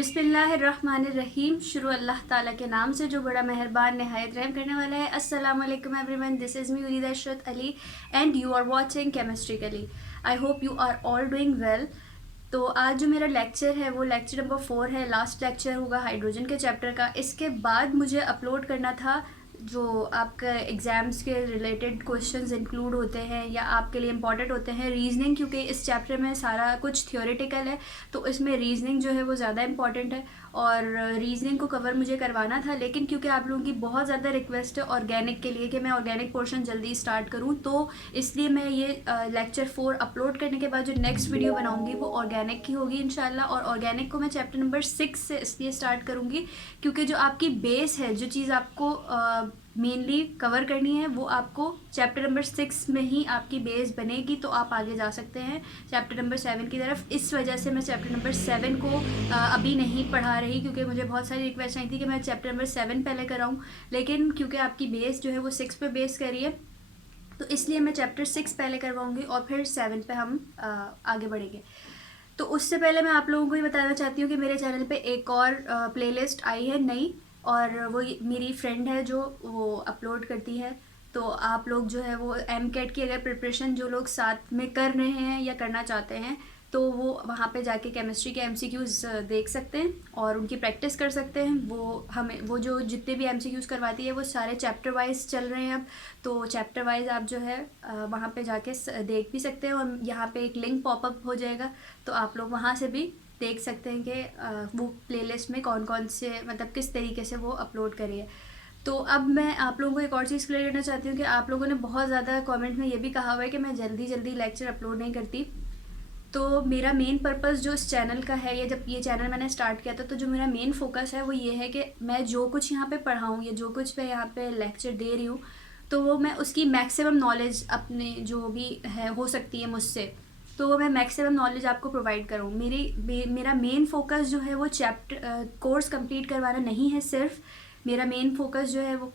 बिस्मिल्लाहिर्रहमानिर्रहीम। शुरू अल्लाह ताला के नाम से जो बड़ा मेहरबान नहायत रहम करने वाला है। अस्सलाम वालेकुम everyone, this is me Urida Ishrat Ali and you are watching chemistry Ali. I hope you are all doing well. तो आज जो मेरा लेक्चर है वो लेक्चर नंबर 4 है, लास्ट लेक्चर होगा हाइड्रोजन के चैप्टर का। इसके बाद मुझे अपलोड करना था जो आपका एग्ज़ाम्स के रिलेटेड क्वेश्चंस इंक्लूड होते हैं या आपके लिए इम्पॉर्टेंट होते हैं, रीजनिंग, क्योंकि इस चैप्टर में सारा कुछ थियोरेटिकल है तो इसमें रीजनिंग जो है वो ज़्यादा इम्पॉर्टेंट है और रीजनिंग को कवर मुझे करवाना था। लेकिन क्योंकि आप लोगों की बहुत ज़्यादा रिक्वेस्ट है ऑर्गेनिक के लिए कि मैं ऑर्गेनिक पोर्शन जल्दी स्टार्ट करूं, तो इसलिए मैं ये लेक्चर 4 अपलोड करने के बाद जो नेक्स्ट वीडियो बनाऊंगी वो ऑर्गेनिक की होगी इंशाल्लाह। और ऑर्गेनिक को मैं चैप्टर नंबर 6 से इसलिए स्टार्ट करूंगी क्योंकि जो आपकी बेस है, जो चीज़ आपको मेनली कवर करनी है वो आपको चैप्टर नंबर 6 में ही आपकी बेस बनेगी, तो आप आगे जा सकते हैं चैप्टर नंबर 7 की तरफ। इस वजह से मैं चैप्टर नंबर 7 को अभी नहीं पढ़ा रही क्योंकि मुझे बहुत सारी रिक्वेस्ट आई थी कि मैं चैप्टर नंबर 7 पहले कराऊं, लेकिन क्योंकि आपकी बेस जो है वो 6 पे बेस करी है तो इसलिए मैं चैप्टर 6 पहले करवाऊँगी और फिर 7 पे हम आगे बढ़ेंगे। तो उससे पहले मैं आप लोगों को ये बताना चाहती हूँ कि मेरे चैनल पे एक और प्लेलिस्ट आई है नई, और वो मेरी फ्रेंड है जो वो अपलोड करती है। तो आप लोग जो है वो एमकेट की अगर प्रिपरेशन जो लोग साथ में कर रहे हैं या करना चाहते हैं तो वो वहाँ पे जाके केमिस्ट्री के एमसीक्यूज़ देख सकते हैं और उनकी प्रैक्टिस कर सकते हैं। वो जो जितने भी एमसीक्यूज़ करवाती है वो सारे चैप्टर वाइज चल रहे हैं अब, तो चैप्टर वाइज आप जो है वहाँ पे जाके देख भी सकते हैं और यहाँ पे एक लिंक पॉपअप हो जाएगा तो आप लोग वहाँ से भी देख सकते हैं कि वो प्लेलिस्ट में कौन कौन से मतलब किस तरीके से वो अपलोड करी है। तो अब मैं आप लोगों को एक और चीज़ क्लियर करना चाहती हूँ कि आप लोगों ने बहुत ज़्यादा कमेंट में ये भी कहा हुआ है कि मैं जल्दी जल्दी लेक्चर अपलोड नहीं करती। तो मेरा मेन पर्पस जो इस चैनल का है, या जब ये चैनल मैंने स्टार्ट किया था तो जो मेरा मेन फोकस है वो ये है कि मैं जो कुछ यहाँ पे पढ़ाऊँ या जो कुछ मैं यहाँ पे लेक्चर दे रही हूँ तो वो मैं उसकी मैक्सिमम नॉलेज अपने जो भी है हो सकती है मुझसे, तो वो मैं मैक्सिमम नॉलेज आपको प्रोवाइड करूँ। मेरा मेन फोकस जो है वो चैप्टर कोर्स कंप्लीट करवाना नहीं है, सिर्फ मेरा मेन फोकस जो है वो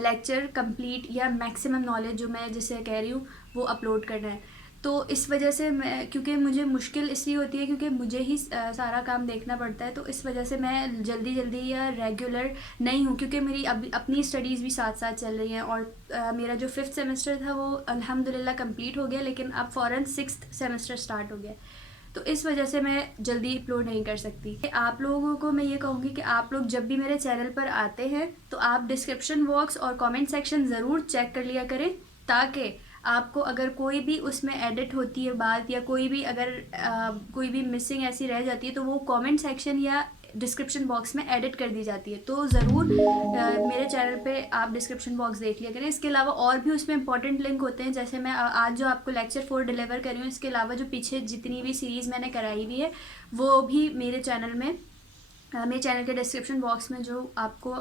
लेक्चर कंप्लीट या मैक्सिमम नॉलेज जो मैं जिसे कह रही हूँ वो अपलोड करना है। तो इस वजह से मैं, क्योंकि मुझे मुश्किल इसलिए होती है क्योंकि मुझे ही सारा काम देखना पड़ता है, तो इस वजह से मैं जल्दी जल्दी या रेगुलर नहीं हूँ क्योंकि मेरी अभी अपनी स्टडीज़ भी साथ साथ चल रही हैं। और मेरा जो 5th सेमेस्टर था वो अल्हम्दुलिल्लाह कंप्लीट हो गया, लेकिन अब फ़ौरन 6th सेमेस्टर स्टार्ट हो गया, तो इस वजह से मैं जल्दी अपलोड नहीं कर सकती। आप लोगों को मैं ये कहूँगी कि आप लोग जब भी मेरे चैनल पर आते हैं तो आप डिस्क्रिप्शन बॉक्स और कमेंट सेक्शन ज़रूर चेक कर लिया करें, ताकि आपको अगर कोई भी उसमें एडिट होती है बात या कोई भी अगर कोई भी मिसिंग ऐसी रह जाती है तो वो कमेंट सेक्शन या डिस्क्रिप्शन बॉक्स में एडिट कर दी जाती है। तो ज़रूर मेरे चैनल पे आप डिस्क्रिप्शन बॉक्स देख लिया करें। इसके अलावा और भी उसमें इंपॉर्टेंट लिंक होते हैं, जैसे मैं आज जो आपको लेक्चर 4 डिलीवर कर रही हूँ, इसके अलावा जो पीछे जितनी भी सीरीज़ मैंने कराई हुई है वो भी मेरे चैनल में मेरे चैनल के डिस्क्रिप्शन बॉक्स में जो आपको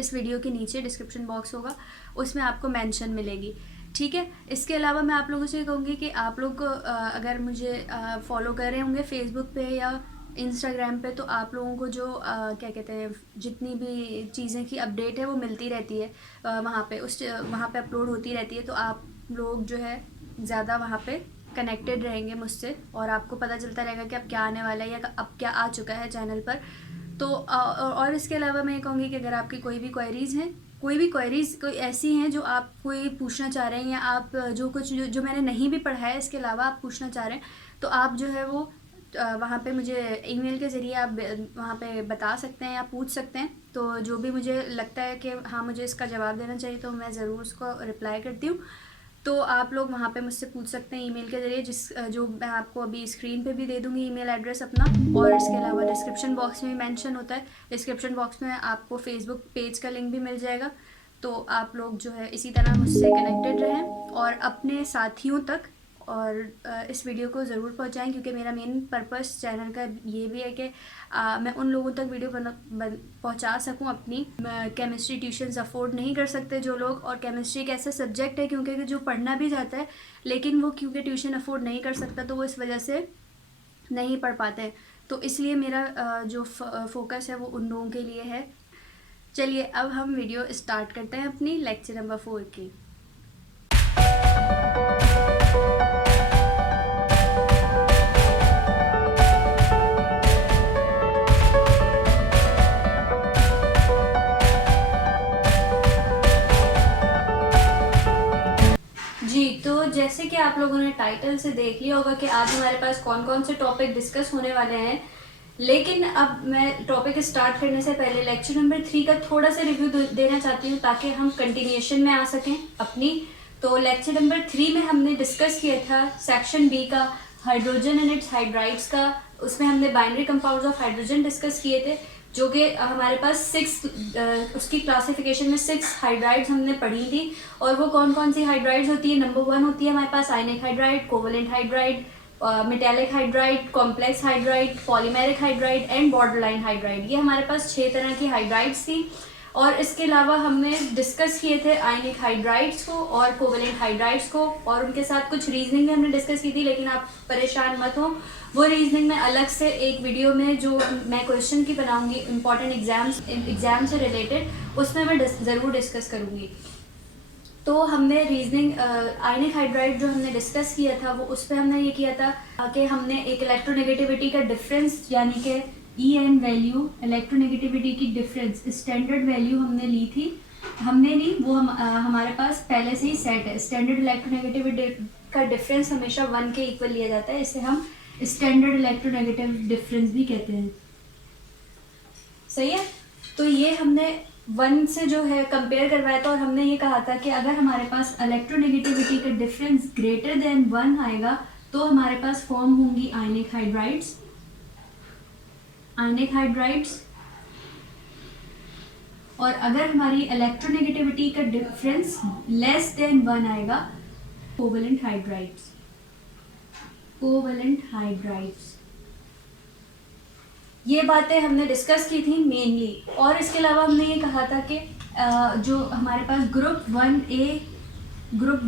इस वीडियो के नीचे डिस्क्रिप्शन बॉक्स होगा उसमें आपको मेंशन मिलेगी, ठीक है। इसके अलावा मैं आप लोगों से कहूँगी कि आप लोग अगर मुझे फॉलो कर रहे होंगे फेसबुक पे या इंस्टाग्राम पे, तो आप लोगों को जो क्या कहते हैं जितनी भी चीज़ें की अपडेट है वो मिलती रहती है वहाँ पे अपलोड होती रहती है, तो आप लोग जो है ज़्यादा वहाँ पे कनेक्टेड रहेंगे मुझसे और आपको पता चलता रहेगा कि अब क्या आने वाला है या अब क्या आ चुका है चैनल पर। तो और इसके अलावा मैं ये कहूँगी कि अगर आपकी कोई भी क्वेरीज़ हैं, कोई ऐसी हैं जो आप कोई पूछना चाह रहे हैं या आप जो मैंने नहीं भी पढ़ा है इसके अलावा आप पूछना चाह रहे हैं, तो आप जो है वो वहाँ पे मुझे ईमेल के ज़रिए आप वहाँ पे बता सकते हैं या पूछ सकते हैं। तो जो भी मुझे लगता है कि हाँ मुझे इसका जवाब देना चाहिए तो मैं ज़रूर उसको रिप्लाई करती हूँ। तो आप लोग वहाँ पे मुझसे पूछ सकते हैं ईमेल के ज़रिए, जो मैं आपको अभी स्क्रीन पे भी दे दूँगी ईमेल एड्रेस अपना, और इसके अलावा डिस्क्रिप्शन बॉक्स में भी मेंशन होता है। डिस्क्रिप्शन बॉक्स में आपको फेसबुक पेज का लिंक भी मिल जाएगा, तो आप लोग जो है इसी तरह मुझसे कनेक्टेड रहें और अपने साथियों तक और इस वीडियो को ज़रूर पहुंचाएं, क्योंकि मेरा मेन पर्पस चैनल का ये भी है कि मैं उन लोगों तक वीडियो पहुंचा सकूं अपनी। केमिस्ट्री ट्यूशन्स अफोर्ड नहीं कर सकते जो लोग, और केमिस्ट्री एक ऐसा सब्जेक्ट है क्योंकि जो पढ़ना भी जाता है लेकिन वो क्योंकि ट्यूशन अफोर्ड नहीं कर सकता तो वो इस वजह से नहीं पढ़ पाते हैं, तो इसलिए मेरा जो फोकस है वो उन लोगों के लिए है। चलिए अब हम वीडियो स्टार्ट करते हैं अपनी लेक्चर नंबर 4 की। आप लोगों ने टाइटल से देख लिया होगा कि आज हमारे पास कौन कौन से टॉपिक डिस्कस होने वाले हैं। लेकिन अब मैं टॉपिक स्टार्ट करने से पहले लेक्चर नंबर 3 का थोड़ा सा रिव्यू देना चाहती हूँ ताकि हम कंटिन्यूएशन में आ सकें अपनी। तो लेक्चर नंबर 3 में हमने डिस्कस किया था सेक्शन बी का हाइड्रोजन एंड इट्स हाइड्राइड्स का। उसमें हमने binary compounds of hydrogen discuss किए थे, जो कि हमारे पास 6 उसकी क्लासिफिकेशन में 6 हाइड्राइड्स हमने पढ़ी थी। और वो कौन कौन सी हाइड्राइड्स होती है? नंबर 1 होती है हमारे पास ionic hydride, covalent hydride, metallic hydride, complex hydride, polymeric hydride and borderline hydride. ये हमारे पास 6 तरह की हाइड्राइड्स थी। और इसके अलावा हमने डिस्कस किए थे आयनिक हाइड्राइड्स को और कोवलेंट हाइड्राइड्स को, और उनके साथ कुछ रीजनिंग में हमने डिस्कस की थी। लेकिन आप परेशान मत हो, वो रीजनिंग में अलग से एक वीडियो में जो मैं क्वेश्चन की बनाऊंगी इंपॉर्टेंट एग्जाम से रिलेटेड, उसमें मैं ज़रूर डिस्कस करूँगी। तो हमने रीजनिंग आयनिक हाइड्राइड जो हमने डिस्कस किया था वो उस पर हमने ये किया था कि हमने एक इलेक्ट्रोनेगेटिविटी का डिफरेंस यानी कि EN वैल्यू, इलेक्ट्रोनेगेटिविटी की डिफरेंस स्टैंडर्ड वैल्यू हमने ली थी। हमने ली वो हमारे पास पहले से ही सेट है। स्टैंडर्ड इलेक्ट्रोनेगेटिविटी का डिफरेंस हमेशा 1 के इक्वल लिया जाता है। इसे हम स्टैंडर्ड इलेक्ट्रोनेगेटिव डिफरेंस भी कहते हैं। सही है। तो ये हमने 1 से जो है कंपेयर करवाया था और हमने ये कहा था कि अगर हमारे पास इलेक्ट्रोनेगेटिविटी का डिफरेंस ग्रेटर देन 1 आएगा तो हमारे पास फॉर्म होंगी आयनिक हाइड्राइड्स। और अगर हमारी इलेक्ट्रोनेगेटिविटी का डिफरेंस लेस देन 1 आएगा, कोवलेंट हाइड्राइड्स। ये बातें हमने डिस्कस की थी मेनली। और इसके अलावा हमने ये कहा था कि जो हमारे पास ग्रुप 1A, ग्रुप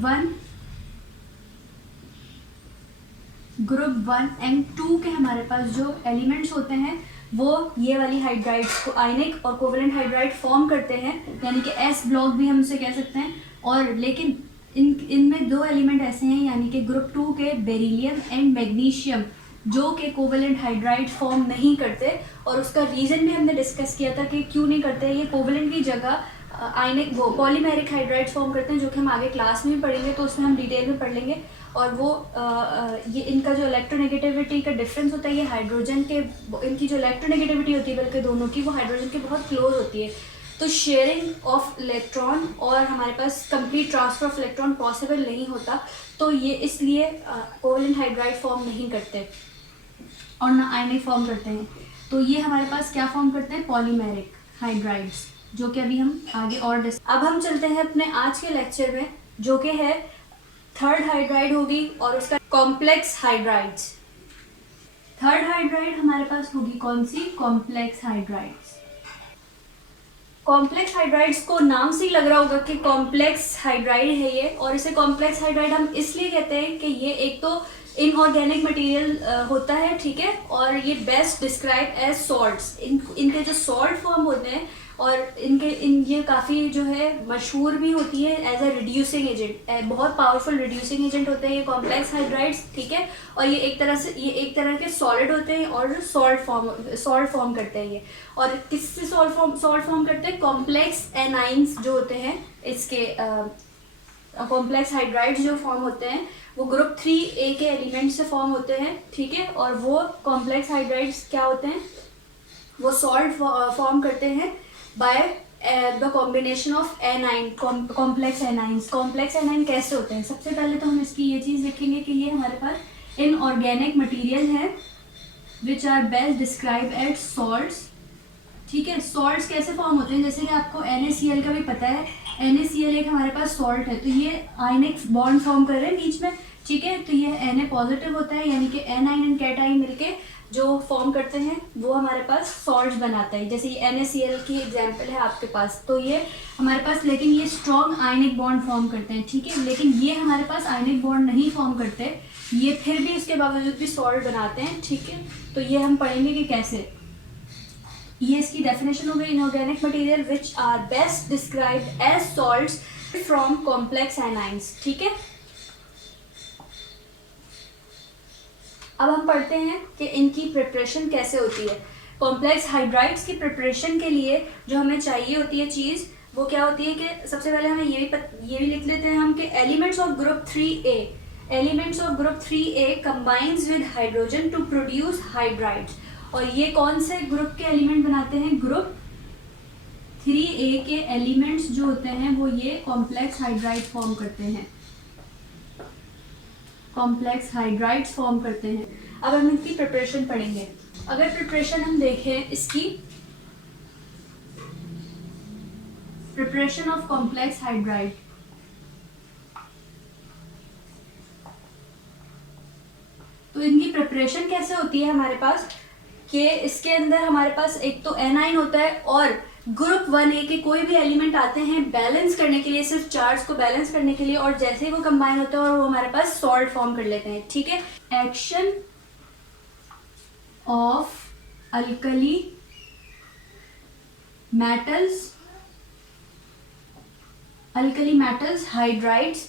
1 एंड 2 के हमारे पास जो एलिमेंट्स होते हैं वो ये वाली हाइड्राइड्स को आयनिक और कोवलेंट हाइड्राइड फॉर्म करते हैं, यानी कि S ब्लॉक भी हम उसे कह सकते हैं। और लेकिन इनमें 2 एलिमेंट ऐसे हैं, यानी कि ग्रुप 2 के बेरिलियम एंड मैग्नीशियम, जो कि कोवलेंट हाइड्राइड फॉर्म नहीं करते। और उसका रीज़न भी हमने डिस्कस किया था कि क्यों नहीं करते। ये कोवलेंट की जगह आयनिक वो पॉलीमेरिक हाइड्राइड फॉर्म करते हैं, जो कि हम आगे क्लास में भी पढ़ेंगे, तो उसमें हम डिटेल में पढ़ लेंगे। और वो ये इनका जो इलेक्ट्रोनेगेटिविटी का डिफरेंस होता है, ये हाइड्रोजन के इनकी जो इलेक्ट्रोनेगेटिविटी होती है बल्कि दोनों की, वो हाइड्रोजन के बहुत क्लोज होती है। तो शेयरिंग ऑफ इलेक्ट्रॉन और हमारे पास complete transfer of electron possible नहीं होता। तो ये इसलिए कोवलेंट हाइड्राइड फॉर्म नहीं करते और ना आयनिक फॉर्म करते हैं। तो ये हमारे पास क्या फॉर्म करते हैं? पॉलीमेरिक हाइड्राइड्स, जो कि अभी हम आगे और अब हम चलते हैं अपने आज के लेक्चर में, जो कि है 3rd हाइड्राइड होगी और उसका कॉम्प्लेक्स हाइड्राइड्स। 3rd हाइड्राइड हमारे पास होगी कौन सी? Complex hydrides. कॉम्प्लेक्स हाइड्राइड्स को नाम से ही लग रहा होगा कि कॉम्प्लेक्स हाइड्राइड है ये। और इसे कॉम्प्लेक्स हाइड्राइड हम इसलिए कहते हैं कि ये एक तो इनऑर्गेनिक मटेरियल होता है, ठीक है, और ये बेस्ट डिस्क्राइब एज सॉल्ट्स। इनके जो सॉल्ट फॉर्म होते हैं और ये काफ़ी जो है मशहूर भी होती है एज ए रिड्यूसिंग एजेंट। बहुत पावरफुल रिड्यूसिंग एजेंट होते हैं ये कॉम्प्लेक्स हाइड्राइड्स, ठीक है। और ये एक तरह के सॉलिड होते हैं और सॉल्ट फॉर्म करते हैं ये। और किससे सॉल्ट फॉर्म करते हैं? कॉम्प्लेक्स एनाइंस जो होते हैं इसके कॉम्प्लेक्स हाइड्राइड्स जो फॉर्म होते हैं वो ग्रुप 3A के एलिमेंट से फॉर्म होते हैं, ठीक है। और वो कॉम्प्लेक्स हाइड्राइड्स क्या होते हैं? वो सॉल्ट फॉर्म करते हैं by the combination of anion, complex anions. Complex A9 कैसे होते हैं? सबसे पहले तो हम इसकी ये चीज़ देखेंगे कि ये हमारे पास इनऑर्गेनिक मटेरियल है which are best describe as salts, ठीक है। सॉल्ट्स कैसे फॉर्म होते हैं? जैसे कि आपको NaCl का भी पता है, NaCl एक हमारे पास सॉल्ट है, तो ये आयनिक बॉन्ड फॉर्म कर रहे हैं बीच में, ठीक है। तो ये Na पॉजिटिव होता है, यानी कि एनाइन एंड कैटाइन मिलके जो फॉर्म करते हैं वो हमारे पास सॉल्ट्स बनाता है। जैसे ये NaCl की एग्जांपल है आपके पास, तो ये हमारे पास, लेकिन ये स्ट्रॉन्ग आयनिक बॉन्ड फॉर्म करते हैं, ठीक है। लेकिन ये हमारे पास आयनिक बॉन्ड नहीं फॉर्म करते, ये फिर भी उसके बावजूद भी सॉल्ट बनाते हैं, ठीक है। तो ये हम पढ़ेंगे कि कैसे। ये इसकी डेफिनेशन हो गई, inorganic material which are best described as salts from complex anions, ठीक है। अब हम पढ़ते हैं कि इनकी प्रिपरेशन कैसे होती है। कॉम्प्लेक्स हाइड्राइड्स की प्रिपरेशन के लिए जो हमें चाहिए होती है चीज़, वो क्या होती है कि सबसे पहले हमें ये भी लिख लेते हैं हम कि elements of group 3A, elements of group 3A combines with hydrogen to produce hydrides. और ये कौन से ग्रुप के एलिमेंट बनाते हैं? ग्रुप 3A के एलिमेंट्स जो होते हैं वो ये कॉम्प्लेक्स हाइड्राइड फॉर्म करते हैं, कॉम्प्लेक्स हाइड्राइड्स फॉर्म करते हैं। अब हम इनकी प्रिपरेशन पढ़ेंगे। अगर प्रिपरेशन हम देखें इसकी, प्रिपरेशन ऑफ कॉम्प्लेक्स हाइड्राइड, तो इनकी प्रिपरेशन कैसे होती है हमारे पास कि इसके अंदर हमारे पास एक तो एनाइन होता है और ग्रुप 1A के कोई भी एलिमेंट आते हैं बैलेंस करने के लिए, सिर्फ चार्ज को बैलेंस करने के लिए, और जैसे ही वो कंबाइन होते हैं और वो हमारे पास सॉल्ट फॉर्म कर लेते हैं। ठीक है, action of alkali metals hydrides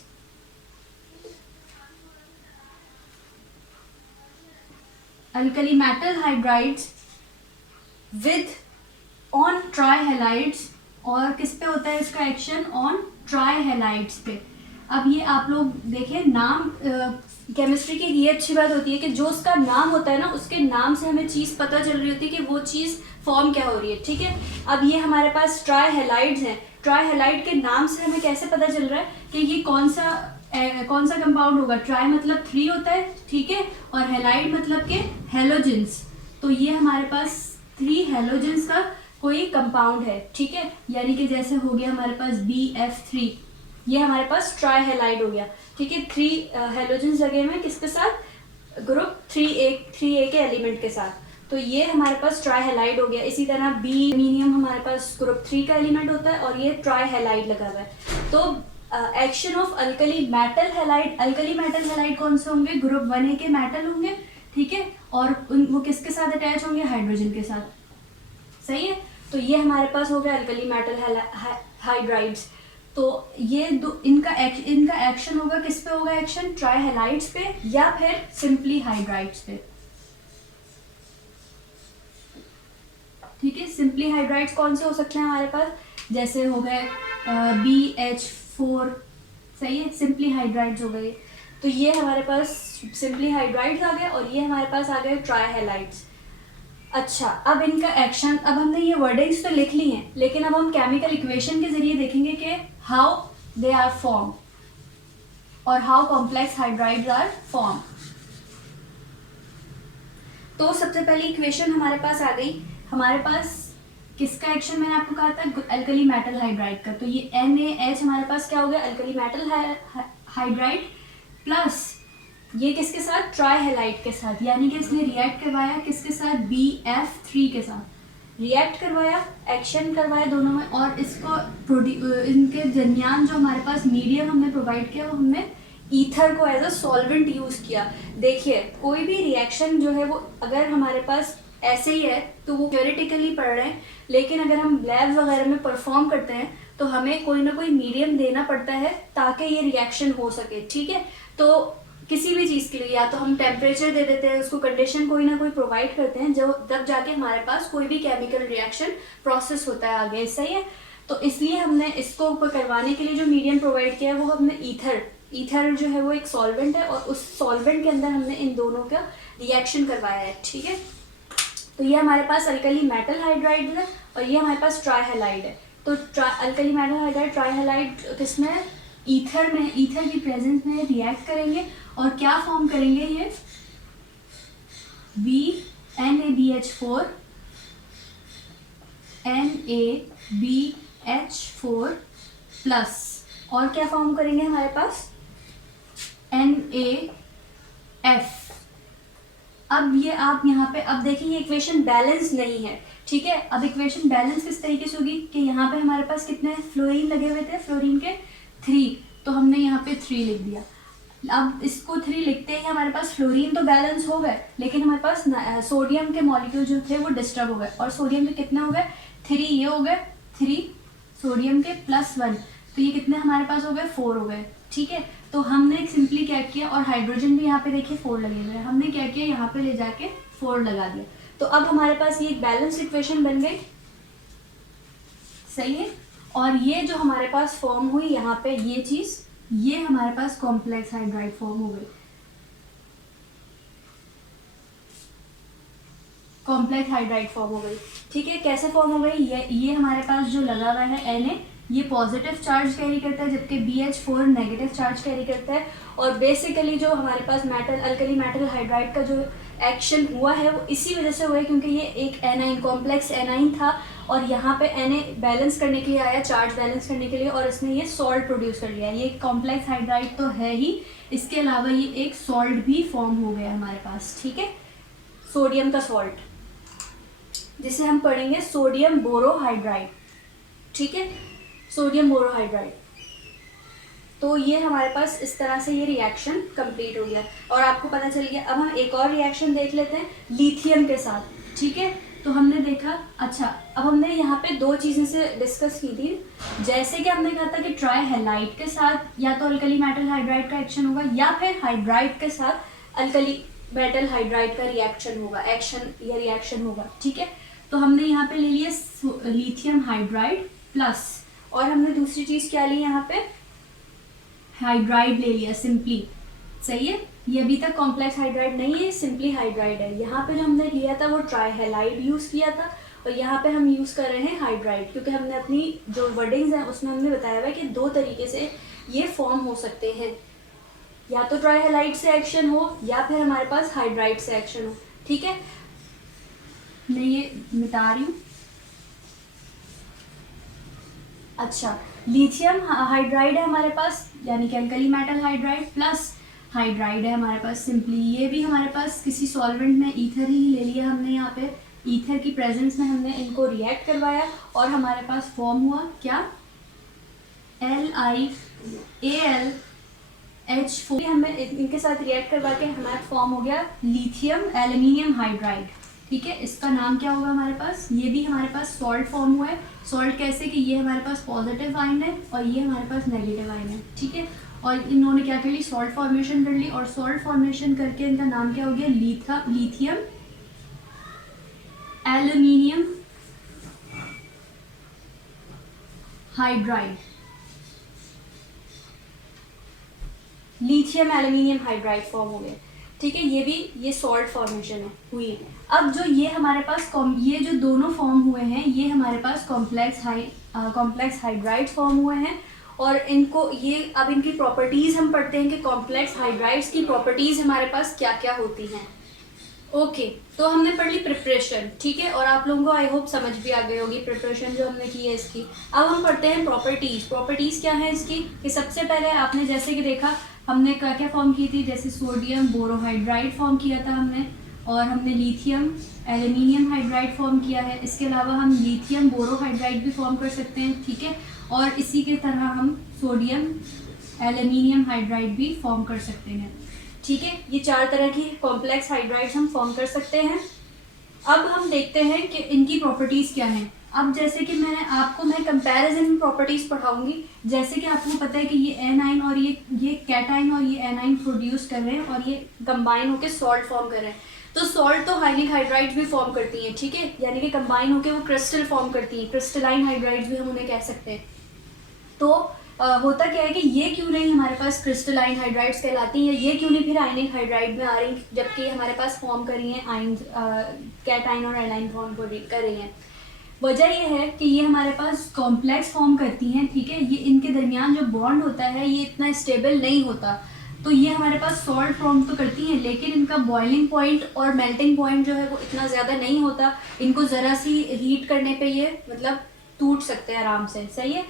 alkali metal hydrides with on trihalides. और किस पे होता है इसका एक्शन? ऑन ट्राइहेलाइड्स पे। अब ये आप लोग देखें, नाम केमिस्ट्री की ये अच्छी बात होती है कि जो उसका नाम होता है ना, उसके नाम से हमें चीज़ पता चल रही होती है कि वो चीज़ फॉर्म क्या हो रही है। ठीक है, अब ये हमारे पास ट्राइहेलाइड्स हैं। ट्राइहेलाइड के नाम से हमें कैसे पता चल रहा है कि ये कौन सा कंपाउंड होगा? ट्राई मतलब 3 होता है, ठीक है, और हेलाइड मतलब के हेलोजेंस। तो ये हमारे पास 3 हेलोजेंस का कोई कंपाउंड है। ठीक है, यानी कि जैसे हो गया हमारे पास BF3, ये हमारे पास ट्राइहेलाइड हो गया। ठीक है, 3 हेलोजेंस लगे हुए हैं किसके साथ? ग्रुप 3A के एलिमेंट के साथ। तो ये हमारे पास ट्राइहेलाइड हो गया। इसी तरह बीमीनियम हमारे पास ग्रुप 3 का एलिमेंट होता है और ये ट्राइहेलाइड लगा हुआ है। तो action of alkali metal halide, alkali metal halide कौन से होंगे? ग्रुप 1A के मेटल होंगे। ठीक है, और वो किसके साथ अटैच होंगे? हाइड्रोजन के साथ। सही है, तो ये हमारे पास हो गया अल्कली मेटल हाइड्राइड्स। तो ये इनका एक्शन होगा किस पे होगा? एक्शन ट्राइहेलाइड्स पे या फिर सिंपली हाइड्राइड्स पे। ठीक है, सिंपली हाइड्राइड्स कौन से हो सकते हैं हमारे पास? जैसे हो गए BH4। सही है, सिंपली हाइड्राइड्स हो गए। तो ये हमारे पास सिंपली हाइड्राइड्स आ गए और ये हमारे पास आ गए ट्राइहेलाइड्स। अच्छा, अब इनका एक्शन, अब हमने ये वर्डिंग्स तो लिख ली हैं, लेकिन अब हम केमिकल इक्वेशन के जरिए देखेंगे कि हाउ दे आर फॉर्म और how complex hydrides are form. तो सबसे पहली इक्वेशन हमारे पास आ गई। हमारे पास किसका एक्शन मैंने आपको कहा था? अल्कली मेटल हाइड्राइड का। तो ये NaH हमारे पास क्या हो गया? अल्कली मेटल हाइड्राइड प्लस ये किसके साथ? ट्राइहेलाइड के साथ। यानी कि इसने रिएक्ट करवाया किसके साथ? BF3 के साथ रिएक्ट करवाया, एक्शन करवाया दोनों में, और इसको इनके दरमियान जो हमारे पास मीडियम हमने प्रोवाइड किया वो हमने ईथर को एज अ सॉल्वेंट यूज़ किया। देखिए, कोई भी रिएक्शन जो है वो अगर हमारे पास ऐसे ही है तो वो थ्योरेटिकली पढ़ रहे हैं, लेकिन अगर हम लैब वगैरह में परफॉर्म करते हैं तो हमें कोई ना कोई मीडियम देना पड़ता है ताकि ये रिएक्शन हो सके। ठीक है, तो किसी भी चीज़ के लिए या तो हम टेम्परेचर दे देते हैं, उसको कंडीशन कोई ना कोई प्रोवाइड करते हैं जो तब जाके हमारे पास कोई भी केमिकल रिएक्शन प्रोसेस होता है आगे। सही है, तो इसलिए हमने इसको करवाने के लिए जो मीडियम प्रोवाइड किया है वो हमने ईथर जो है वो एक सॉल्वेंट है और उस सॉल्वेंट के अंदर हमने इन दोनों का रिएक्शन करवाया है। ठीक है, तो ये हमारे पास अल्कली मेटल हाइड्राइड है और ये हमारे पास ट्राइहेलाइड है। तो अल्कली मेटल हाइड्राइड ट्राइहेलाइड किसमें? ईथर में, ईथर की प्रेजेंस में रिएक्ट करेंगे और क्या फॉर्म करेंगे? ये NaBH4 प्लस, और क्या फॉर्म करेंगे हमारे पास? NaF। अब ये आप यहाँ पे अब देखिए ये इक्वेशन बैलेंस नहीं है। ठीक है, अब इक्वेशन बैलेंस किस तरीके से होगी कि यहाँ पे हमारे पास कितने फ्लोरीन लगे हुए थे? फ्लोरीन के 3, तो हमने यहाँ पे 3 लिख दिया। अब इसको 3 लिखते ही हमारे पास फ्लोरीन तो बैलेंस हो गए, लेकिन हमारे पास सोडियम के मॉलिक्यूल जो थे वो डिस्टर्ब हो गए। और सोडियम के कितने हो गए? 3, ये हो गए 3 सोडियम के +1, तो ये कितने हमारे पास हो गए? 4 हो गए। ठीक है, तो हमने सिंपली क्या किया, और हाइड्रोजन भी यहाँ पे देखिए 4 लगे हुए हैं, हमने क्या किया यहाँ पे ले जाके 4 लगा दिया। तो अब हमारे पास ये एक बैलेंस इक्वेशन बन गई। सही है, और ये जो हमारे पास फॉर्म हुई यहाँ पे ये चीज़ ये हमारे पास कॉम्प्लेक्स हाइड्राइड फॉर्म हो गई। कॉम्प्लेक्स हाइड्राइड फॉर्म हो गई, ठीक है। कैसे फॉर्म हो गई? ये हमारे पास जो लगा हुआ है Na, ये पॉजिटिव चार्ज कैरी करता है, जबकि BH4 नेगेटिव चार्ज कैरी करता है। और बेसिकली जो हमारे पास मेटल अल्कली मेटल हाइड्राइड का जो एक्शन हुआ है वो इसी वजह से हुआ है क्योंकि ये एक एनाइन कॉम्प्लेक्स एनाइन था और यहाँ पे Na बैलेंस करने के लिए आया, चार्ज बैलेंस करने के लिए, और इसने ये सॉल्ट प्रोड्यूस कर लिया। ये कॉम्प्लेक्स हाइड्राइड तो है ही, इसके अलावा ये एक सॉल्ट भी फॉर्म हो गया हमारे पास, ठीक है। सोडियम का सॉल्ट जिसे हम पढ़ेंगे सोडियम बोरोहाइड्राइड, ठीक है, सोडियम बोरोहाइड्राइड। तो ये हमारे पास इस तरह से ये रिएक्शन कंप्लीट हो गया और आपको पता चल गया। अब हम एक और रिएक्शन देख लेते हैं लिथियम के साथ, ठीक है। तो हमने देखा, अच्छा अब हमने यहाँ पे दो चीज़ें से डिस्कस की थी, जैसे कि हमने कहा था कि ट्राई हैलाइड के साथ या तो अल्कली मेटल हाइड्राइड का एक्शन होगा या फिर हाइड्राइड के साथ अल्कली मेटल हाइड्राइड का रिएक्शन होगा, एक्शन या रिएक्शन होगा, ठीक है। तो हमने यहाँ पे ले लिया लिथियम हाइड्राइड प्लस, और हमने दूसरी चीज़ क्या ली यहाँ पे, हाइड्राइड ले लिया सिंपली, सही है। ये अभी तक कॉम्प्लेक्स हाइड्राइड नहीं है, सिंपली हाइड्राइड है। यहाँ पे जो हमने लिया था वो ट्राईहैलाइड यूज़ किया था और यहाँ पे हम यूज़ कर रहे हैं हाइड्राइड, क्योंकि हमने अपनी जो वर्डिंग्स हैं उसमें हमने बताया हुआ है कि दो तरीके से ये फॉर्म हो सकते हैं, या तो ट्राईहैलाइड से एक्शन हो या फिर हमारे पास हाइड्राइड से एक्शन हो, ठीक है। मैं ये मिटा रही हूँ। अच्छा, लिथियम हाइड्राइड है हमारे पास, यानी कि alkali metal hydride plus hydride है हमारे पास सिंपली। ये भी हमारे पास किसी सॉल्वेंट में ईथर ही ले लिया हमने, यहाँ पे ईथर की प्रेजेंस में हमने इनको रिएक्ट करवाया और हमारे पास फॉर्म हुआ क्या, LiAlH4। हमें इनके साथ रिएक्ट करवा के हमारा फॉर्म हो गया लिथियम एल्यूमिनियम हाइड्राइड, ठीक है। इसका नाम क्या होगा हमारे पास, ये भी हमारे पास सॉल्ट फॉर्म हुआ है। सॉल्ट कैसे कि ये हमारे पास पॉजिटिव आयन है और ये हमारे पास नेगेटिव आयन है, ठीक है। और इन्होंने क्या कर ली, सॉल्ट फॉर्मेशन कर ली और सॉल्ट फॉर्मेशन करके इनका नाम क्या हो गया, lithium aluminium hydride, lithium aluminium hydride form हो गया, ठीक है। ये सॉल्ट फॉर्मेशन है हुई। अब जो ये हमारे पास ये जो दोनों फॉर्म हुए हैं ये हमारे पास कॉम्प्लेक्स हाइड्राइड फॉर्म हुए हैं और इनको ये अब इनकी प्रॉपर्टीज़ हम पढ़ते हैं कि कॉम्प्लेक्स हाइड्राइड्स की प्रॉपर्टीज़ हमारे पास क्या क्या होती हैं। ओके, तो हमने पढ़ ली प्रिपरेशन, ठीक है, और आप लोगों को आई होप समझ भी आ गई होगी प्रिपरेशन जो हमने की है इसकी। अब हम पढ़ते हैं प्रॉपर्टीज़। प्रॉपर्टीज़ क्या है इसकी, कि सबसे पहले आपने जैसे कि देखा हमने क्या क्या फॉर्म की थी, जैसे सोडियम बोरोहाइड्राइड फॉर्म किया था हमने, और हमने लिथियम एल्यूमिनियम हाइड्राइड फॉर्म किया है। इसके अलावा हम लिथियम बोरोहाइड्राइड भी फॉर्म कर सकते हैं, ठीक है, और इसी के तरह हम सोडियम एल्यूमिनियम हाइड्राइड भी फॉर्म कर सकते हैं, ठीक है। ये चार तरह की कॉम्प्लेक्स हाइड्राइड्स हम फॉर्म कर सकते हैं। अब हम देखते हैं कि इनकी प्रॉपर्टीज़ क्या हैं। अब जैसे कि मैं कंपैरिजन में प्रॉपर्टीज़ पढ़ाऊंगी, जैसे कि आपको पता है कि ये एनाइन और ये कैटाइन और ये एनाइन प्रोड्यूस कर रहे हैं और ये कंबाइन होकर सॉल्ट फॉर्म कर रहे हैं। तो सॉल्ट तो आयनिक हाइड्राइड्स भी फॉर्म करती हैं, ठीक है, यानी कि कंबाइन होकर वो क्रिस्टल फॉर्म करती हैं, क्रिस्टलाइन हाइड्राइड्स भी हम उन्हें कह सकते हैं। तो होता क्या है कि ये क्यों नहीं हमारे पास क्रिस्टलाइन हाइड्राइड्स कहलाती हैं, ये क्यों नहीं फिर आयनिक हाइड्राइड में आ रही, जबकि हमारे पास फॉर्म करी हैं आयन कैटाइन और एनाइन फॉर्म कर रही हैं। वजह ये है कि ये हमारे पास कॉम्प्लेक्स फॉर्म करती हैं, ठीक है। ये इनके दरमियान जो बॉन्ड होता है ये इतना स्टेबल नहीं होता, तो ये हमारे पास सॉल्ट फॉर्म तो करती हैं लेकिन इनका बॉइलिंग पॉइंट और मेल्टिंग पॉइंट जो है वो इतना ज़्यादा नहीं होता। इनको ज़रा सी हीट करने पे ये मतलब टूट सकते हैं आराम से, सही है।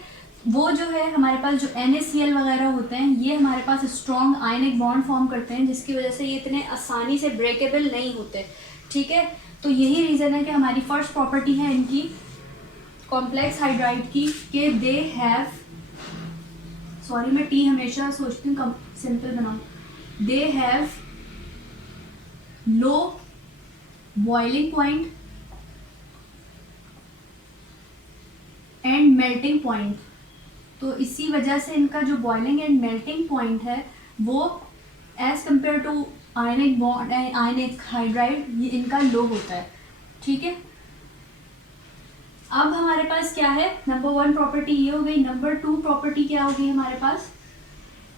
वो जो है हमारे पास जो NaCl वगैरह होते हैं ये हमारे पास स्ट्रॉन्ग आयनिक बॉन्ड फॉर्म करते हैं, जिसकी वजह से ये इतने आसानी से ब्रेकेबल नहीं होते, ठीक है। तो यही रीज़न है कि हमारी फर्स्ट प्रॉपर्टी है इनकी कॉम्प्लेक्स हाइड्राइड की कि दे हैव, सॉरी मैं टी हमेशा सोचती हूँ सिंपल बनाऊँ, they have low boiling point and melting point. तो इसी वजह से इनका जो बॉइलिंग एंड मेल्टिंग पॉइंट है वो as compare to ionic bond ionic hydride ये इनका लो होता है, ठीक है। अब हमारे पास क्या है, नंबर 1 प्रॉपर्टी ये हो गई। नंबर 2 प्रॉपर्टी क्या होगी हमारे पास,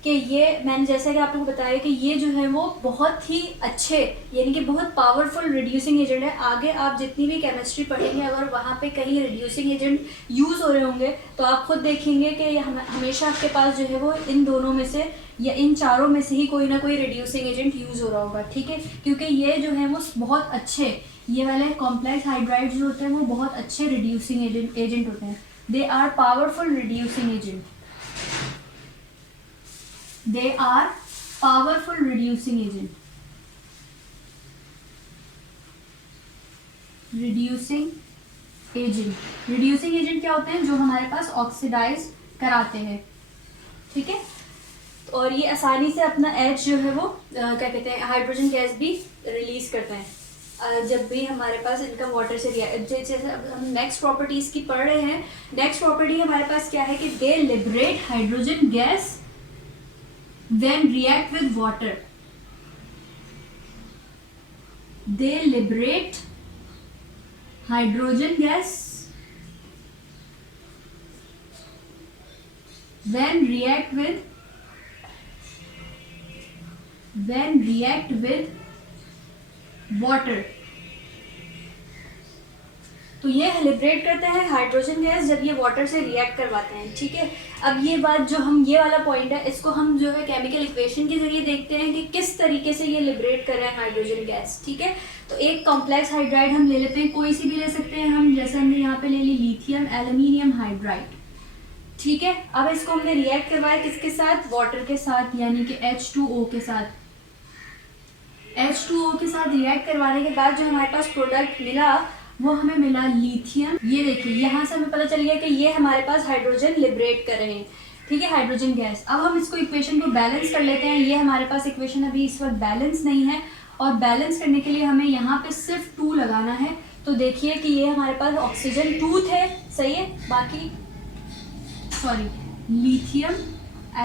कि ये मैंने जैसा कि आप लोगों को बताया कि ये जो है वो बहुत ही अच्छे यानी कि बहुत पावरफुल रिड्यूसिंग एजेंट है। आगे आप जितनी भी केमिस्ट्री पढ़ेंगे अगर वहाँ पे कहीं रिड्यूसिंग एजेंट यूज़ हो रहे होंगे तो आप खुद देखेंगे कि हमेशा आपके पास जो है वो इन दोनों में से या इन चारों में से ही कोई ना कोई रिड्यूसिंग एजेंट यूज़ हो रहा होगा, ठीक है। क्योंकि ये जो है वो बहुत अच्छे, ये वाले कॉम्प्लेक्स हाइड्राइड्स जो होते हैं वो बहुत अच्छे रिड्यूसिंग एजेंट होते हैं। They are powerful reducing agent, they are powerful reducing agent. reducing agent क्या होते हैं? जो हमारे पास ऑक्सीडाइज कराते हैं, ठीक है। और ये आसानी से अपना एच जो है वो क्या कहते हैं हाइड्रोजन गैस भी रिलीज करते हैं जब भी हमारे पास इनका वाटर से जैसे अब हम नेक्स्ट प्रॉपर्टीज की पढ़ रहे हैं। नेक्स्ट प्रॉपर्टी हमारे पास क्या है कि they liberate hydrogen gas when react with water. They liberate hydrogen gas when react with water. तो ये लिबरेट करते हैं हाइड्रोजन गैस जब ये वाटर से रिएक्ट करवाते हैं, ठीक है। अब ये बात जो हम ये वाला पॉइंट है इसको हम जो है केमिकल इक्वेशन के जरिए देखते हैं कि किस तरीके से ये लिबरेट कर रहे हैं हाइड्रोजन गैस, ठीक है। तो एक कॉम्प्लेक्स हाइड्राइड हम ले लेते हैं, कोई सी भी ले सकते हैं हम, जैसे हमने यहाँ पे ले ली लिथियम एल्यूमिनियम हाइड्राइड, ठीक है। अब इसको हमने रिएक्ट करवाया किसके साथ? वाटर के साथ, यानी कि H2O के साथ। H2O के साथ रिएक्ट करवाने के बाद जो हमारे पास प्रोडक्ट मिला वो हमें मिला लिथियम। ये देखिए यहाँ से हमें पता चल गया कि ये हमारे पास हाइड्रोजन लिबरेट कर रहे हैं, ठीक है, हाइड्रोजन गैस। अब हम इसको इक्वेशन को बैलेंस कर लेते हैं। ये हमारे पास इक्वेशन अभी इस वक्त बैलेंस नहीं है और बैलेंस करने के लिए हमें यहाँ पे सिर्फ 2 लगाना है। तो देखिए कि ये हमारे पास ऑक्सीजन 2 थे, सही है, बाकी सॉरी लिथियम